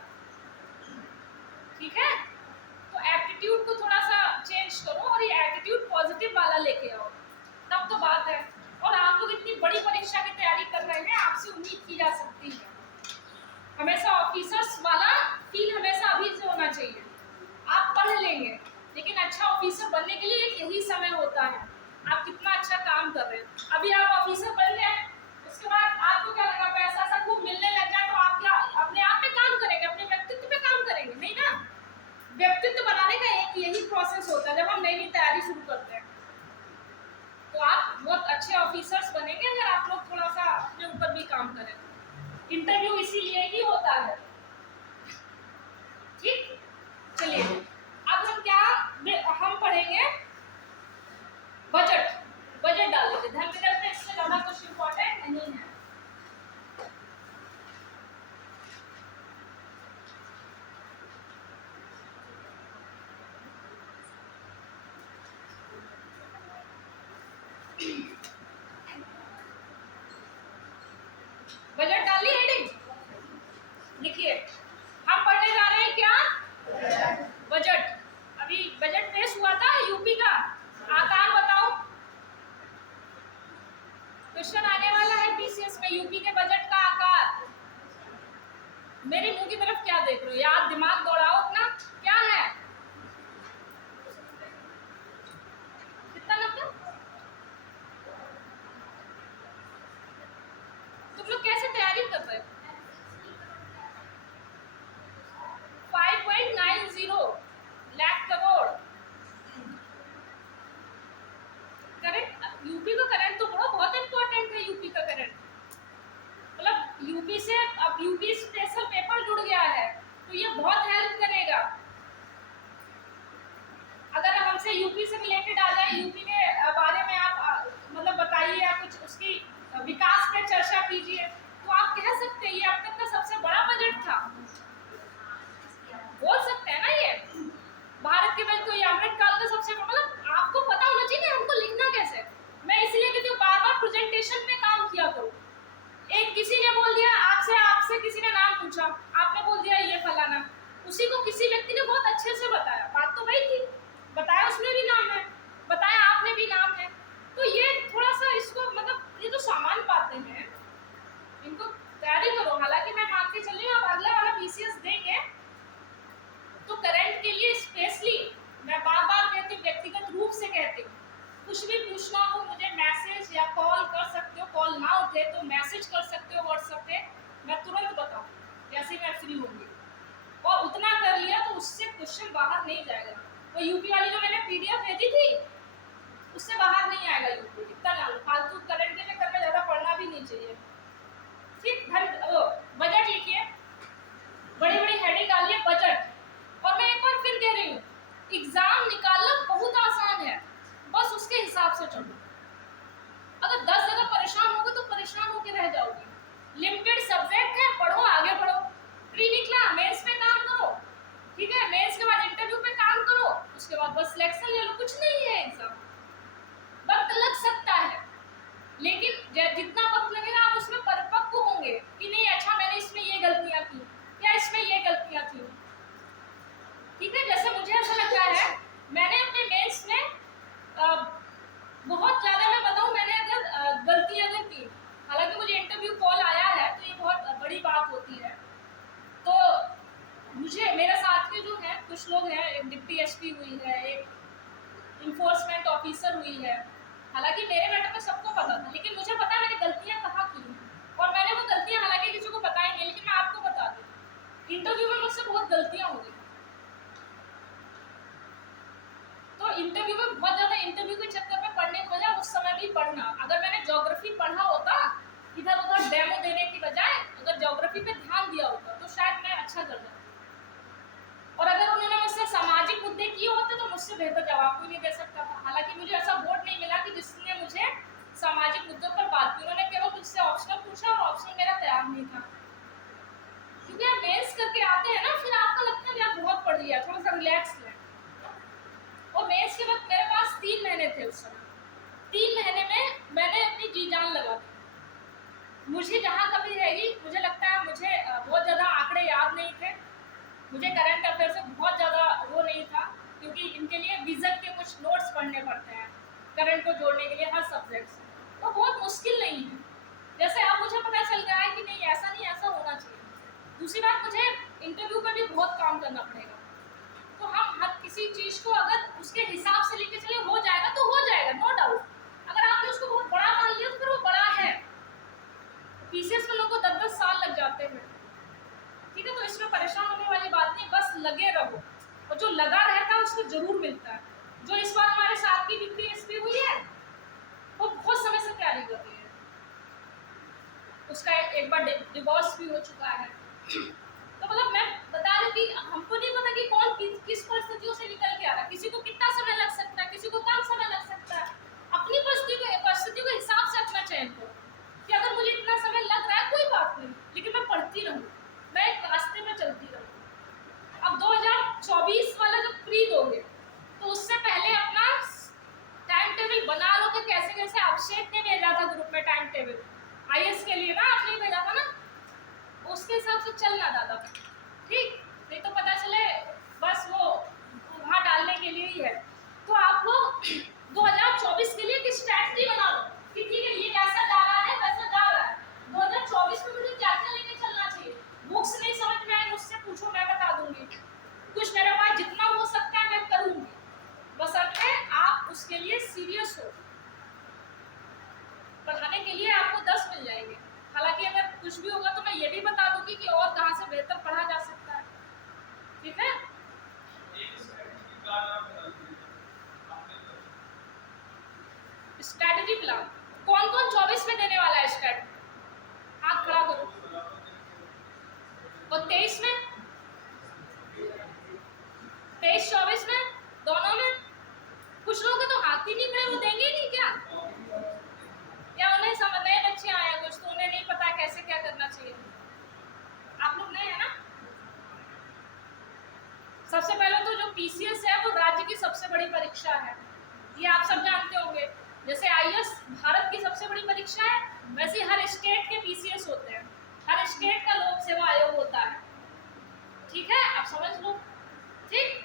ठीक है। तो एप्टीट्यूड को थोड़ा सा चेंज करो और ये एटीट्यूड पॉजिटिव वाला लेके आओ, तब तो बात है। और आप लोग इतनी बड़ी परीक्षा की तैयारी कर रहे हैं, आपसे उम्मीद की जा सकती है हमेशा ऑफिसर्स वाला फील हमेशा अभी से होना चाहिए। आप पढ़ लेंगे, लेकिन अच्छा ऑफिसर बनने के लिए एक यही समय होता है। आप कितना अच्छा काम कर रहे हैं, अभी आप ऑफिसर बन गए, उसके बाद आपको क्या लगा, पैसा ऐसा खूब मिलने लग जाए तो आप क्या अपने आप पे काम करेंगे, अपने व्यक्तित्व पे काम करेंगे? नहीं ना। व्यक्तित्व बनाने का एक यही प्रोसेस होता है जब हम नई नई तैयारी शुरू करते हैं। तो आप बहुत अच्छे ऑफिसर्स बनेंगे अगर आप लोग थोड़ा सा अपने ऊपर भी काम करें। इंटरव्यू इसीलिए ही होता है, ठीक। चलिए अब हम क्या हम पढ़ेंगे बजट। बजट डाल देते, ध्यान में रखते, इससे ज्यादा कुछ इंपॉर्टेंट नहीं है। बजट डालिए, हेडिंग लिखिए। हम पढ़ने जा रहे हैं क्या? बजट। अभी बजट पेश हुआ था यूपी का, आकार बताओ। क्वेश्चन आने वाला है पीसीएस में, यूपी के बजट का आकार। मेरे मुंह की तरफ क्या देख रहे हो, याद दिमाग दौड़ाओ अपना, क्या है? कितना नंबर? तुम लोग कैसे तैयारी कर रहे हो? 5.90 लाख करोड़। करंट यूपी का करंट तो बहुत इंपॉर्टेंट है। यूपी का करंट मतलब यूपी से, अब यूपी स्पेशल पेपर जुड़ गया है तो ये बहुत हेल्प करेगा। अगर हमसे यूपी से रिलेटेड आ जाए, यूपी के बारे में आप मतलब बताइए या कुछ उसकी विकास पे चर्चा कीजिए, तो आप कह सकते हैं ये अब तक का सबसे बड़ा बजट था, बोल सकते हैं ना। ये भारत के बजट को ये अमृतकाल का सबसे, मतलब आपको पता होना चाहिए हमको लिखना कैसे। मैं इसलिए कहती हूँ बार बार प्रेजेंटेशन में काम किया करो। एक किसी ने बोल दिया आपसे किसी ने नाम पूछा, आपने बोल दिया ये फलाना, उसी को किसी व्यक्ति ने बहुत अच्छे से बताया, बात तो वही थी, बताया उसमें भी नाम है, बताया आपने भी नाम है। तो ये थोड़ा सा इसको मतलब ये तो सामान्य बातें हैं, इनको तैयारी करो। हालांकि मैं मान के चल रही हूँ आप अगला वाला पीसीएस देंगे तो करंट के लिए स्पेशली मैं बार बार कहती हूँ, व्यक्तिगत रूप से कहती हूँ, कुछ भी पूछना हो मुझे मैसेज या कॉल कर सकते हो, कॉल ना उठे तो मैसेज कर सकते हो व्हाट्सएप पे, मैं तुरंत बताऊँ जैसे ही मैं फ्री होंगी। और उतना कर लिया तो उससे क्वेश्चन बाहर नहीं जाएगा। वो यूपी वाली जो मैंने पीडीएफ भेजी थी उससे बाहर नहीं आएगा यूपी, इतना जान लो। फालतू करंट के चक्कर में ज्यादा पढ़ना भी नहीं चाहिए, ठीक। बजट लिखिए, बड़ी बड़ी हेडिंग डालिए बजट। और मैं एक बार फिर कह रही हूँ, एग्जाम निकालना बहुत आसान है, बस उसके हिसाब से चलो। अगर 10 जगह परेशान होगे तो परेशान होके रह जाओगे। लिमिटेड सब्जेक्ट है, पढ़ो आगे बढ़ो। प्री निकला, मेंस में काम करो, ठीक है। मेंस के बाद इंटरव्यू पे काम करो, उसके बाद बस सिलेक्शन ले लो। कुछ नहीं है एग्जाम, वक्त लग सकता है, लेकिन जितना वक्त लगेगा आप उसमें परिपक्व होंगे कि नहीं अच्छा मैंने इसमें ये गलतियां की या इसमें ये गलतियां थी, ठीक है। जैसे मुझे ऐसा लगता है मैंने अपने मेंस में बहुत ज्यादा, मैं बताऊं मैंने अगर गलती अगर की, हालांकि मुझे इंटरव्यू कॉल आया है तो ये बहुत बड़ी बात होती है। तो मुझे मेरे साथ के जो है कुछ लोग हैं, एक डिप्टी एसपी हुई है, एक इन्फोर्समेंट ऑफिसर हुई है। हालांकि मेरे मैटर में सबको पता था, लेकिन मुझे पता है मैंने गलतियां कहाँ की और मैंने वो गलतियां हालांकि किसी को बताई नहीं, लेकिन मैं आपको बता दूं इंटरव्यू में मुझसे बहुत गलतियां हो गई। तो इंटरव्यू में बहुत ज्यादा, इंटरव्यू के चक्कर में पढ़ने की बजाय उस समय भी पढ़ना। अगर मैंने ज्योग्राफी पढ़ा होता इधर उधर डेमो देने की बजाय, अगर ज्योग्राफी पे ध्यान दिया होता तो शायद मैं अच्छा कर जाता। और अगर उन्होंने मुझसे सामाजिक मुद्दे किए होते तो मुझसे बेहतर जवाब भी नहीं दे सकता था। हालांकि मुझे ऐसा बोर्ड नहीं मिला कि जिसने मुझे सामाजिक मुद्दों पर बात की, उन्होंने केवल मुझसे ऑप्शनल पूछा और ऑप्शन मेरा तैयार नहीं था। क्योंकि आप मेंस करके आते हैं ना, फिर आपको लगता है कि आप बहुत पढ़ लिया, थोड़ा सा रिलैक्स लें। और मेंस के वक्त मेरे पास 3 महीने थे उस समय। 3 महीने में मैंने अपनी जी जान लगा दी। मुझे जहाँ कभी रहेगी, मुझे लगता है मुझे बहुत ज़्यादा आंकड़े याद नहीं थे, मुझे करंट अफेयर से बहुत ज़्यादा वो नहीं था, क्योंकि इनके लिए विजन के कुछ नोट्स पढ़ने पड़ते हैं करंट को जोड़ने के लिए हर सब्जेक्ट से, तो बहुत मुश्किल नहीं है। जैसे अब मुझे पता चल गया है कि नहीं ऐसा नहीं, ऐसा होना चाहिए। दूसरी बात, मुझे इंटरव्यू पे भी बहुत काम करना पड़ेगा, तो हम हर किसी चीज़ को अगर उसके हिसाब से लेके चले हो जाएगा तो हो जाएगा, नो डाउट। अगर आपने उसको बहुत बड़ा मान लिया तो फिर वो बड़ा है। पीसीएस में लोगों को 10-10 साल लग जाते हैं, ठीक है, तो इसमें परेशान होने वाली बात नहीं, बस लगे रहो, और जो लगा रहता है उसको जरूर मिलता है। जो इस बार हमारे साथ की बीपीएसपी हुई है वो बहुत समय से तैयारी कर रही है, उसका एक बार डिवोर्स भी हो चुका है। तो मतलब मैं बता रही कि हमको नहीं पता कि कौन किस परिस्थितियों से निकल के आ रहा है, किसी को कितना समय लग सकता है, किसी को कम समय लग सकता है। अपनी परिस्थिति के हिसाब से अपना चयन करो कि अगर मुझे इतना समय लग रहा है कोई बात नहीं, लेकिन मैं पढ़ती रहूँ, मैं एक रास्ते में चलती रहूँ। अब 2024 वाला जब प्री दोगे तो उससे पहले अपना टाइम टेबल बना लो कि कैसे कैसे अभिषेक ने भेजा था ग्रुप में टाइम टेबल आईएएस के लिए ना, आपने भेजा था ना, उसके हिसाब से चलना दादा, ठीक, नहीं तो पता चले बस वो वहाँ डालने के लिए ही है। तो आप लोग 2024 के लिए एक स्ट्रैटेजी बना लो कि ठीक है ये कैसा जा रहा है वैसा जा रहा है, 2024 में मुझे क्या क्या लेके चलना चाहिए। बुक्स नहीं समझ में आए मुझसे पूछो, मैं बता दूंगी, कुछ मेरे पास जितना हो सकता है मैं करूंगी, बशर्ते आप उसके लिए सीरियस हो। पढ़ाने के लिए आपको 10 मिल जाएंगे, हालांकि अगर कुछ भी होगा तो मैं ये भी बता दूंगी कि और कहाँ से बेहतर पढ़ा जा सकता है, ठीक है। स्ट्रैटेजी प्लान कौन कौन 24 में देने वाला है स्ट्रैटेजी, हाथ खड़ा करो। और 23 में, 23-24 में, दोनों में कुछ लोग तो हाथ ही नहीं खड़े, वो देंगे ही नहीं क्या, या उन्हें समझ, नए बच्चे आए हैं कुछ तो उन्हें नहीं पता कैसे क्या करना चाहिए। आप लोग नए हैं ना। सबसे पहले तो जो पीसीएस है वो राज्य की सबसे बड़ी परीक्षा है, ये आप सब जानते होंगे। जैसे आईएएस भारत की सबसे बड़ी परीक्षा है, वैसे हर स्टेट के पीसीएस होते हैं, हर स्टेट का लोक सेवा आयोग होता है, ठीक है, आप समझ लो, ठीक।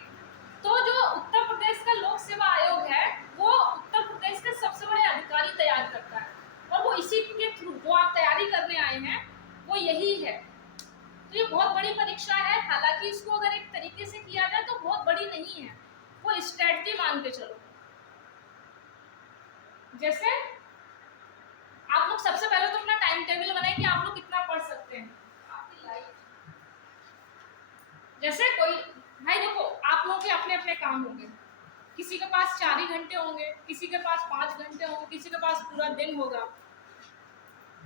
तो जो उत्तर प्रदेश का लोक सेवा आयोग है वो उत्तर प्रदेश के सबसे बड़े अधिकारी तैयार करता है, और वो इसी के थ्रू जो आप तैयारी करने आए हैं वो यही है। तो ये बहुत बड़ी परीक्षा है, हालांकि इसको अगर एक तरीके से किया जाए तो बहुत बड़ी नहीं है, वो स्ट्रेटजी मान के चलो। जैसे आप लोग सबसे पहले तो अपना टाइम टेबल बनाए कि आप लोग कितना पढ़ सकते हैं। आपकी लाइफ जैसे कोई भाई देखो, आप लोगों के अपने अपने काम होंगे, किसी के पास 4 ही घंटे होंगे, किसी के पास 5 घंटे होंगे, किसी के पास पूरा दिन होगा।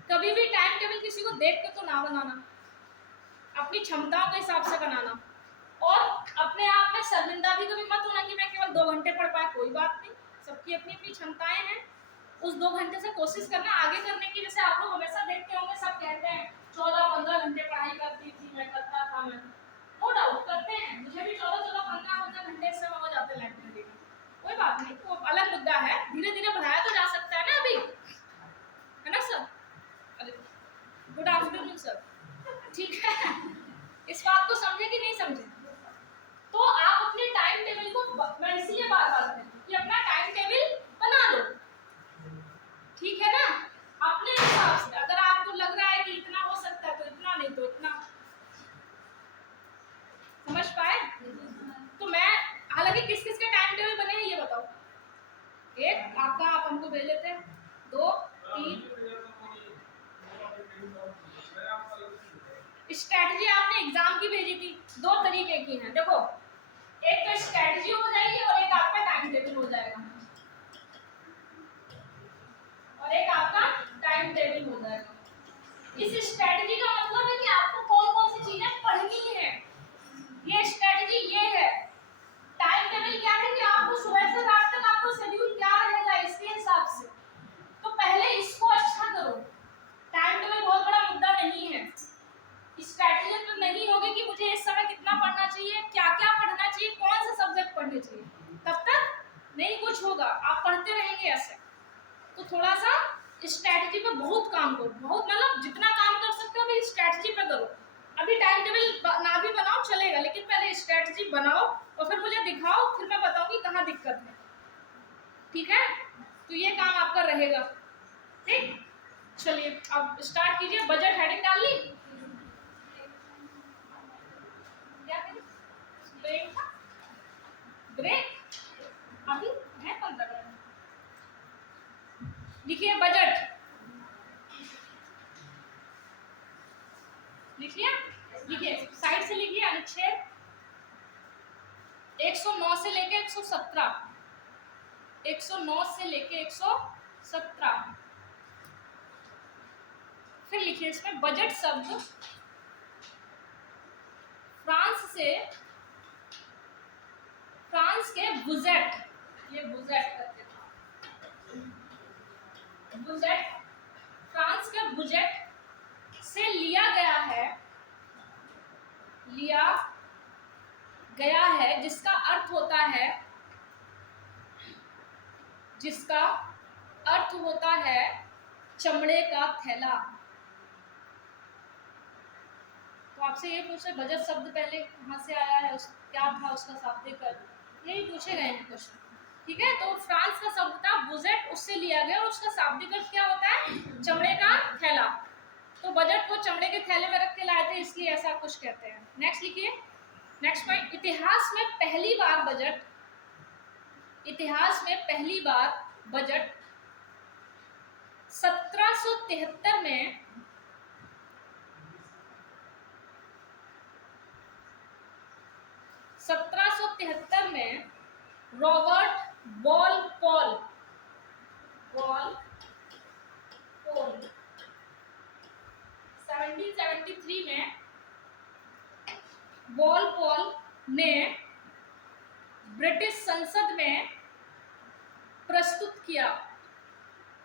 कभी भी टाइम टेबल किसी को देख के तो ना बनाना, अपनी क्षमताओं के हिसाब से बनाना, और अपने आप में शर्मिंदा भी कभी मत होना कि मैं केवल 2 घंटे पढ़ पाया, कोई बात नहीं, सबकी अपनी अपनी क्षमताएं हैं। उस 2 घंटे से कोशिश करना आगे करने की। जैसे आप लोग हमेशा देखते होंगे सब कहते हैं 14-15 घंटे पढ़ाई करती थी मैं, करता था मैं, नो डाउट करते हैं, मुझे भी 14-15 घंटे से हो जाते हैं लाइब्रेरी में, कोई बात नहीं, वो अलग मुद्दा है, धीरे धीरे बढ़ाया तो जा सकता है ना अभी, है ना सर। गुड आफ्टरनून सर, ठीक है, इस बात को समझे कि नहीं समझे। तो आप अपने टाइम टेबल को, मैं इसलिए बार बार कहती हूँ कि अपना टाइम टेबल बना लो, ठीक है ना, अपने हिसाब से। अगर आपको लग रहा है कि इतना हो सकता है तो इतना, नहीं तो इतना, समझ पाए। तो मैं, हालांकि किस किस के टाइम टेबल बने हैं ये बताओ। एक आपका, आप हमको भेज देते हैं, 2 3 स्ट्रैटेजी आपने एग्जाम की भेजी थी, 2 तरीके की हैं, देखो एक तो स्ट्रैटेजी हो जाएगी और एक आपका टाइम टेबल हो जाएगा, और एक आपका टाइम टेबल हो जाएगा। इस स्ट्रैटेजी का मतलब है कि आपको कौन कौन सी चीजें पढ़नी है, ये स्ट्रैटेजी ये है। टाइम टेबल क्या है कि आपको सुबह से रात तक आपको शेड्यूल क्या रहेगा इसके हिसाब से, तो पहले इसको अच्छा करो। टाइम टेबल बहुत बड़ा मुद्दा नहीं है, स्ट्रैटेजी तो नहीं होगी कि मुझे इस समय कितना पढ़ना चाहिए, क्या क्या पढ़ना चाहिए, कौन से सब्जेक्ट पढ़ने चाहिए, तब तक नहीं कुछ होगा, आप पढ़ते रहेंगे ऐसे। तो थोड़ा सा स्ट्रैटेजी पे बहुत काम करो, बहुत मतलब जितना काम कर सकते हो अभी स्ट्रैटेजी पे करो। अभी टाइम टेबल ना भी बनाओ चलेगा, लेकिन पहले स्ट्रेटजी बनाओ और फिर मुझे दिखाओ, फिर मैं बताऊंगी कहाँ दिक्कत है। ठीक है, तो ये काम आपका रहेगा। ठीक, चलिए अब स्टार्ट कीजिए। बजट हेडिंग डाल ली? क्या ब्रेक था? ब्रेक अभी है 15 मिनट। लिखिए बजट, लिखिए, लिखिए साइड से लिखिए। अनुच्छेद 109 से लेके 117, 109 से लेके 117। फिर लिखिए इसमें बजट शब्द फ्रांस के बुजेट, ये बुजेट करते थे, बुजेट, फ्रांस के बुजेट से लिया गया है, जिसका अर्थ होता है चमड़े का थैला। तो आपसे ये पूछे बजट शब्द पहले कहाँ से आया है, क्या था उसका शाब्दिक अर्थ, यही पूछे गए हैं क्वेश्चन। ठीक है, तो फ्रांस का शब्द था बुजेट, उससे लिया गया और उसका शाब्दिक अर्थ क्या होता है? चमड़े का थैला। तो बजट को चमड़े के थैले में रख के लाए थे, इसलिए ऐसा कुछ कहते हैं। नेक्स्ट लिखिए, नेक्स्ट पॉइंट, इतिहास में पहली बार बजट 1773 में 1773 में रॉबर्ट वॉलपोल 1773 में वॉलपोल ने ब्रिटिश संसद में प्रस्तुत किया।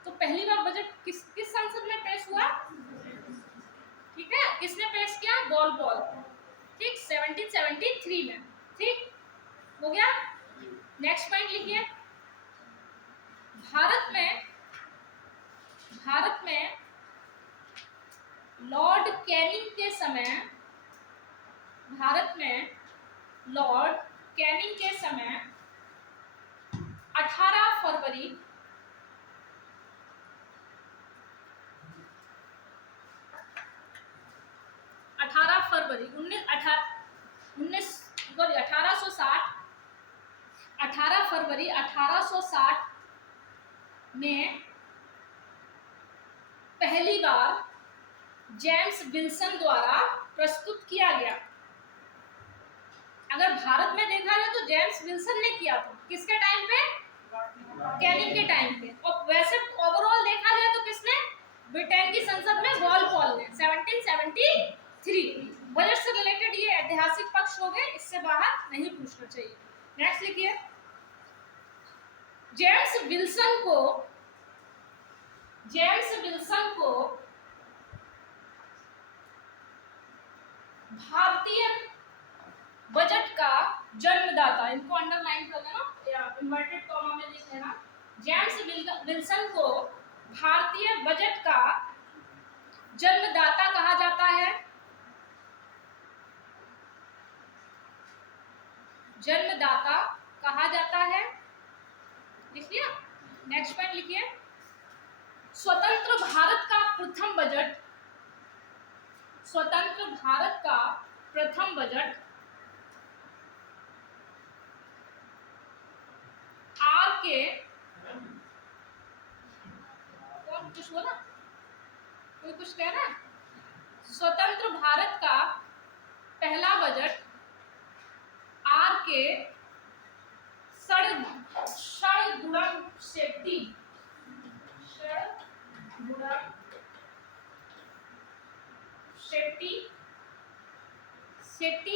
तो पहली बार बजट किस संसद में पेश हुआ? ठीक है, किसने पेश किया? वॉलपोल। ठीक, 1773 में। ठीक हो गया। नेक्स्ट पॉइंट लिखिए, भारत में लॉर्ड कैनिंग के समय 18 फरवरी 1860 में पहली बार जेम्स विल्सन द्वारा प्रस्तुत किया गया। अगर भारत में देखा जाए तो जेम्स विल्सन ने किया था, किसके टाइम पे? कैनिंग के टाइम पे। और वैसे ओवरऑल देखा जाए तो किसने? ब्रिटेन की संसद में वॉलपोल ने 1773। बजट से रिलेटेड ये ऐतिहासिक पक्ष हो गए, इससे बाहर नहीं पूछना चाहिए। नेक्स्ट लिखिए, जेम्स विल्सन को भारतीय बजट का जन्मदाता, इनको अंडरलाइन कर देना या इन्वर्टेड कॉमा में लिख लेना। जेम्स विल्सन को भारतीय बजट का जन्मदाता कहा जाता है। जन्मदाता कहा जाता है, लिख लिया। नेक्स्ट पॉइंट लिखिए, स्वतंत्र भारत का प्रथम बजट आर के कौन कुछ बोला? कोई कुछ कह रहा है? स्वतंत्र भारत का पहला बजट आर के षड़गुणम शेट्टी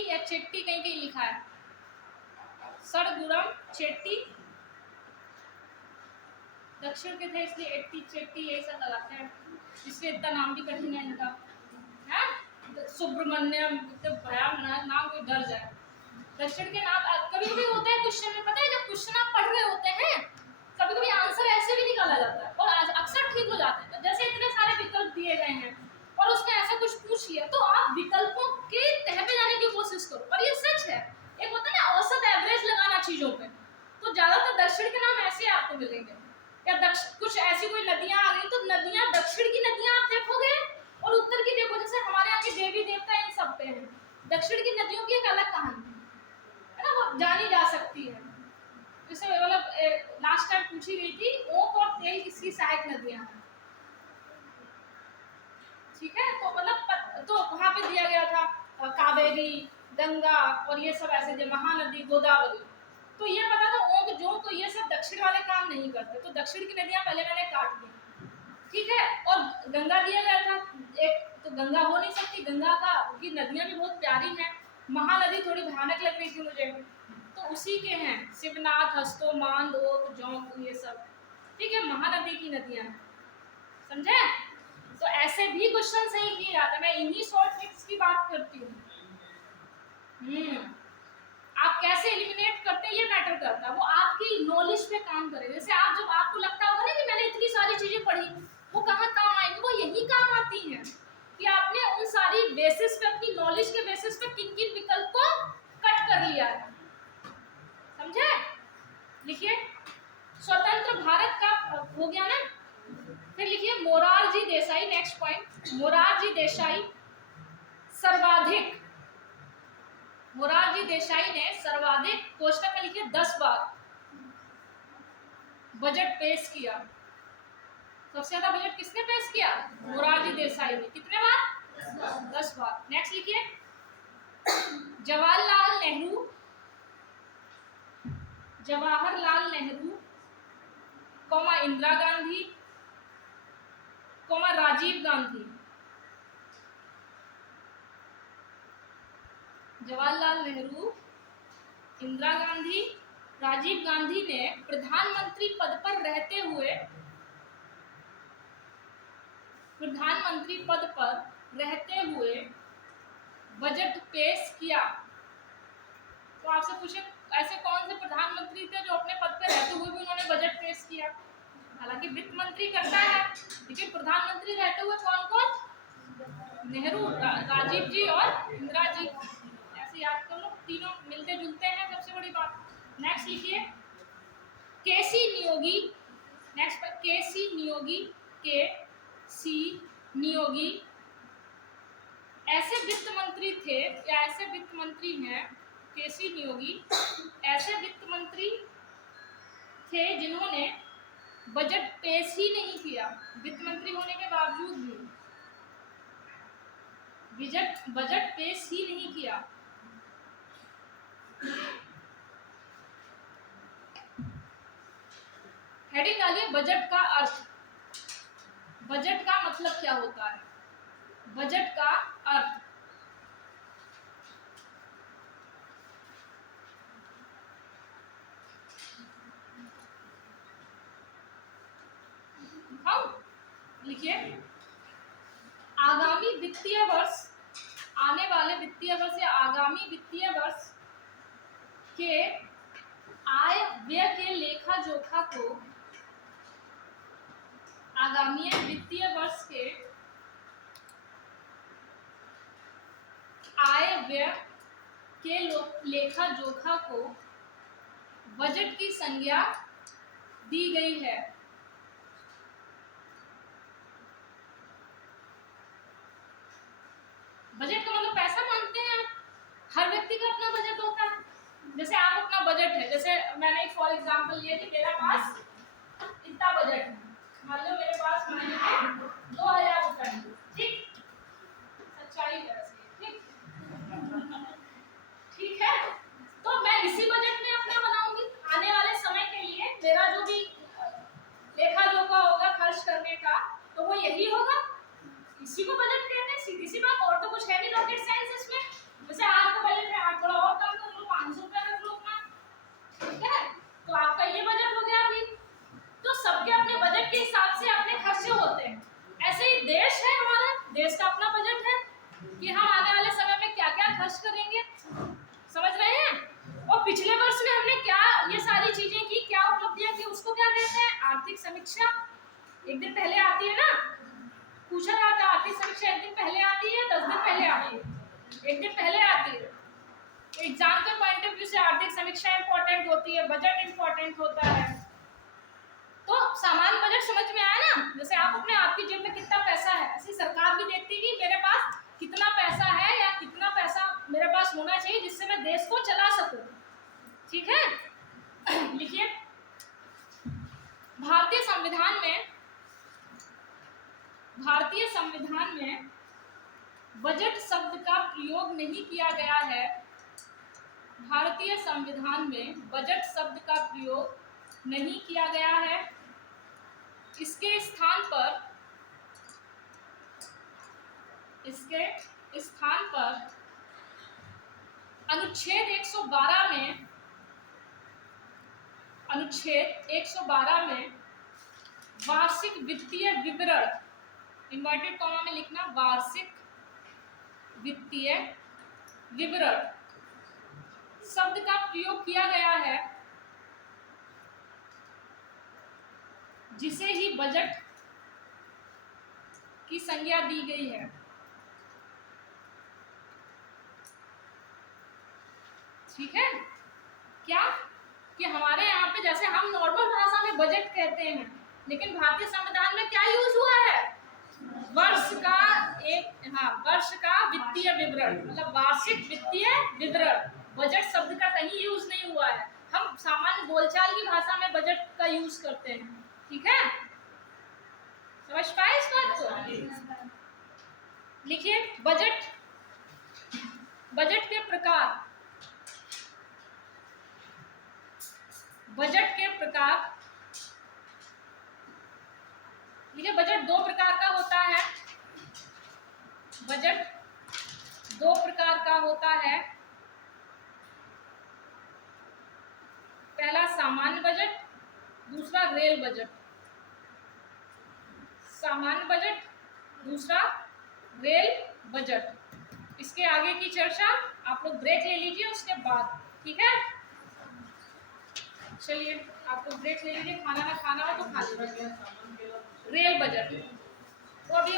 या चेट्टी कहीं कहीं लिखा है, षड़गुणम चेट्टी, दक्षिण के थे इसलिए एट्टी चेट्टी ये सब लगाते हैं, इसलिए इतना नाम भी कठिन है इनका, है सुब्रमण्यम, भयानक नाम कोई डर जाए। दक्षिण के नाम कभी कभी होता है क्वेश्चन में, पता है जब क्वेश्चन आप पढ़ रहे होते हैं कभी कभी आंसर ऐसे भी निकाला जाता है और अक्सर ठीक हो जाते हैं। तो जैसे इतने सारे विकल्प दिए गए हैं और उसने ऐसा कुछ पूछ लिया तो आप विकल्पों के तह पे जाने की कोशिश करो और को मिलेंगे। या कुछ ऐसी कोई नदियां आ गई तो नदियां, दक्षिण की नदियां आप देखोगे और उत्तर की देखो, जैसे हमारे यहाँ के देवी देवता इन सब पे हैं, दक्षिण की नदियों की एक अलग कहानी है ना, वो जानी जा सकती है। जैसे मतलब लास्ट टाइम पूछी गई थी, ओक और तेल किसकी सहायक नदियां हैं, ठीक है, तो मतलब तो वहां पे दिया गया था कावेरी, गंगा और ये सब ऐसे जो महानदी, गोदावरी। तो ये पता था ओक जो, तो ये सब दक्षिण वाले काम नहीं करते, तो दक्षिण की नदियां पहले मैंने काट दी, ठीक है। और गंगा दिया गया था एक, तो गंगा हो नहीं सकती, गंगा का की नदियां भी बहुत प्यारी हैं, महानदी थोड़ी भयानक लग रही थी मुझे, तो उसी के हैं शिवनाथ, हस्तो, मांद, ओक, जोंक, ये सब, ठीक है, महानदी की नदियां हैं, समझे। तो ऐसे भी क्वेश्चन सही किए जाते हैं, मैं इन्हीं शॉर्ट ट्रिक्स की बात करती हूँ। आप कैसे एलिमिनेट करते हैं ये मैटर करता है, वो आपकी नॉलेज पे काम करेगा। जैसे आप, जब आपको लगता होगा ना कि मैंने इतनी सारी चीजें पढ़ी, वो कहाँ काम आएंगी, वो यही काम आती हैं कि आपने उन सारी बेसिस पे, अपनी नॉलेज के बेसिस पे किन किन विकल्प को कट कर लिया है, समझे। लिखिए, स्वतंत्र भारत का हो गया ना, फिर लिखिए मोरारजी देसाई, नेक्स्ट पॉइंट, मोरारजी देसाई सर्वाधिक, मोरारजी देसाई ने सर्वाधिक, कोष्टक में लिखिए 10 बार बजट पेश किया। सबसे ज्यादा बजट किसने पेश किया? मोरारजी देसाई ने। कितने बार? 10 बार। नेक्स्ट लिखिए, जवाहरलाल नेहरू, जवाहरलाल नेहरू कौमा इंदिरा गांधी कौमा राजीव गांधी, जवाहरलाल नेहरू, इंदिरा गांधी, राजीव गांधी ने प्रधानमंत्री पद पर रहते हुए, प्रधानमंत्री पद पर रहते हुए बजट पेश किया। तो आपसे पूछे ऐसे कौन से प्रधानमंत्री थे जो अपने पद पर रहते हुए भी उन्होंने बजट पेश किया? हालांकि वित्त मंत्री करता है, लेकिन प्रधानमंत्री रहते हुए कौन कौन? नेहरू, राजीव जी और इंदिरा जी। ऐसे याद कर लो, तीनों मिलते जुलते हैं, सबसे बड़ी बात। नेक्स्ट लिखिए, केसी नियोगी, नेक्स्ट पर केसी नियोगी, के सी नियोगी ऐसे वित्त मंत्री थे, या ऐसे वित्त मंत्री हैं, केसी नियोगी ऐसे वित्त मंत्री थे जिन्होंने बजट पेश ही नहीं किया, वित्त मंत्री होने के बावजूद भी बजट पेश ही नहीं किया। हेडिंग डालिए, बजट का अर्थ। बजट का मतलब क्या होता है? बजट का अर्थ, लिखिए, आगामी वित्तीय वर्ष, आने वाले वित्तीय वर्ष या आगामी वित्तीय वर्ष के आय व्यय के लेखा जोखा को, आगामी वित्तीय वर्ष के आय व्यय के लेखा जोखा को बजट की संज्ञा दी गई है। बजट का मतलब पैसा मानते हैं, हर व्यक्ति का अपना बजट होता है। जैसे आप अपना बजट है, जैसे मैंने एक फॉर एग्जांपल लिया कि मेरा पास इतना बजट है, मान लो मेरे पास महीने में 2000 रुपए है, ठीक, सच्चाई है, ठीक है। तो मैं इसी बजट में अपना बनाऊंगी आने वाले समय के लिए, मेरा जो भी लेखा जोखा होगा खर्च करने का, तो वो यही होगा, इसी को बजट कहते हैं, सीधी सी बात, और तो कुछ है नहीं रॉकेट साइंस इसमें। जैसे आपका बजट है, आप थोड़ा और कम कर लो, 500 रुपया रख लो अपना, ठीक है, तो आपका ये बजट हो गया अभी। तो सबके अपने बजट के हिसाब से अपने खर्चे होते हैं। ऐसे ही देश है हमारा, देश का अपना बजट है कि हम आने वाले समय में क्या क्या खर्च करेंगे, समझ रहे हैं। और पिछले वर्ष में हमने क्या ये सारी चीजें की, क्या उपलब्धियां की, उसको क्या कहते हैं? आर्थिक समीक्षा। एक दिन पहले आती है ना, पूछा जाता है आर्थिक समीक्षा एक दिन पहले आती है, 10 दिन पहले आती है? एक दिन पहले आती है। एग्जाम के पॉइंट ऑफ व्यू से आर्थिक समीक्षा इंपॉर्टेंट होती है, बजट इंपॉर्टेंट होता है। सामान्य बजट समझ में आया ना, जैसे आप अपने आपकी जेब में कितना पैसा है, ऐसी सरकार भी देखती कि मेरे पास कितना पैसा है या कितना पैसा मेरे पास होना चाहिए जिससे मैं देश को चला सकूं। ठीक है, लिखिए भारतीय संविधान में बजट शब्द का प्रयोग नहीं किया गया है। भारतीय संविधान में बजट शब्द का प्रयोग नहीं किया गया है। इसके स्थान पर अनुच्छेद 112 में वार्षिक वित्तीय विवरण, इन्वर्टेड कॉमा में लिखना, वार्षिक वित्तीय विवरण शब्द का प्रयोग किया गया है, जिसे ही बजट की संज्ञा दी गई है। ठीक है, क्या कि हमारे यहाँ पे जैसे हम नॉर्मल भाषा में बजट कहते हैं, लेकिन भारतीय संविधान में क्या यूज हुआ है, वर्ष का वित्तीय विवरण, मतलब वार्षिक वित्तीय विवरण। बजट शब्द का कहीं यूज नहीं हुआ है। हम सामान्य बोलचाल की भाषा में बजट का यूज करते हैं। ठीक है, समझ पाए इस बात को? लिखिए बजट के प्रकार। बजट के प्रकार, देखिए बजट दो प्रकार का होता है। बजट दो प्रकार का होता है। पहला सामान्य बजट, दूसरा रेल बजट। सामान्य बजट, दूसरा रेल बजट। इसके आगे की चर्चा आप लोग ब्रेक ले लीजिए उसके बाद। ठीक है, चलिए आपको ब्रेक ले लीजिए, खाना ना खाना हो तो खा लीजिए। रेल बजट तो अभी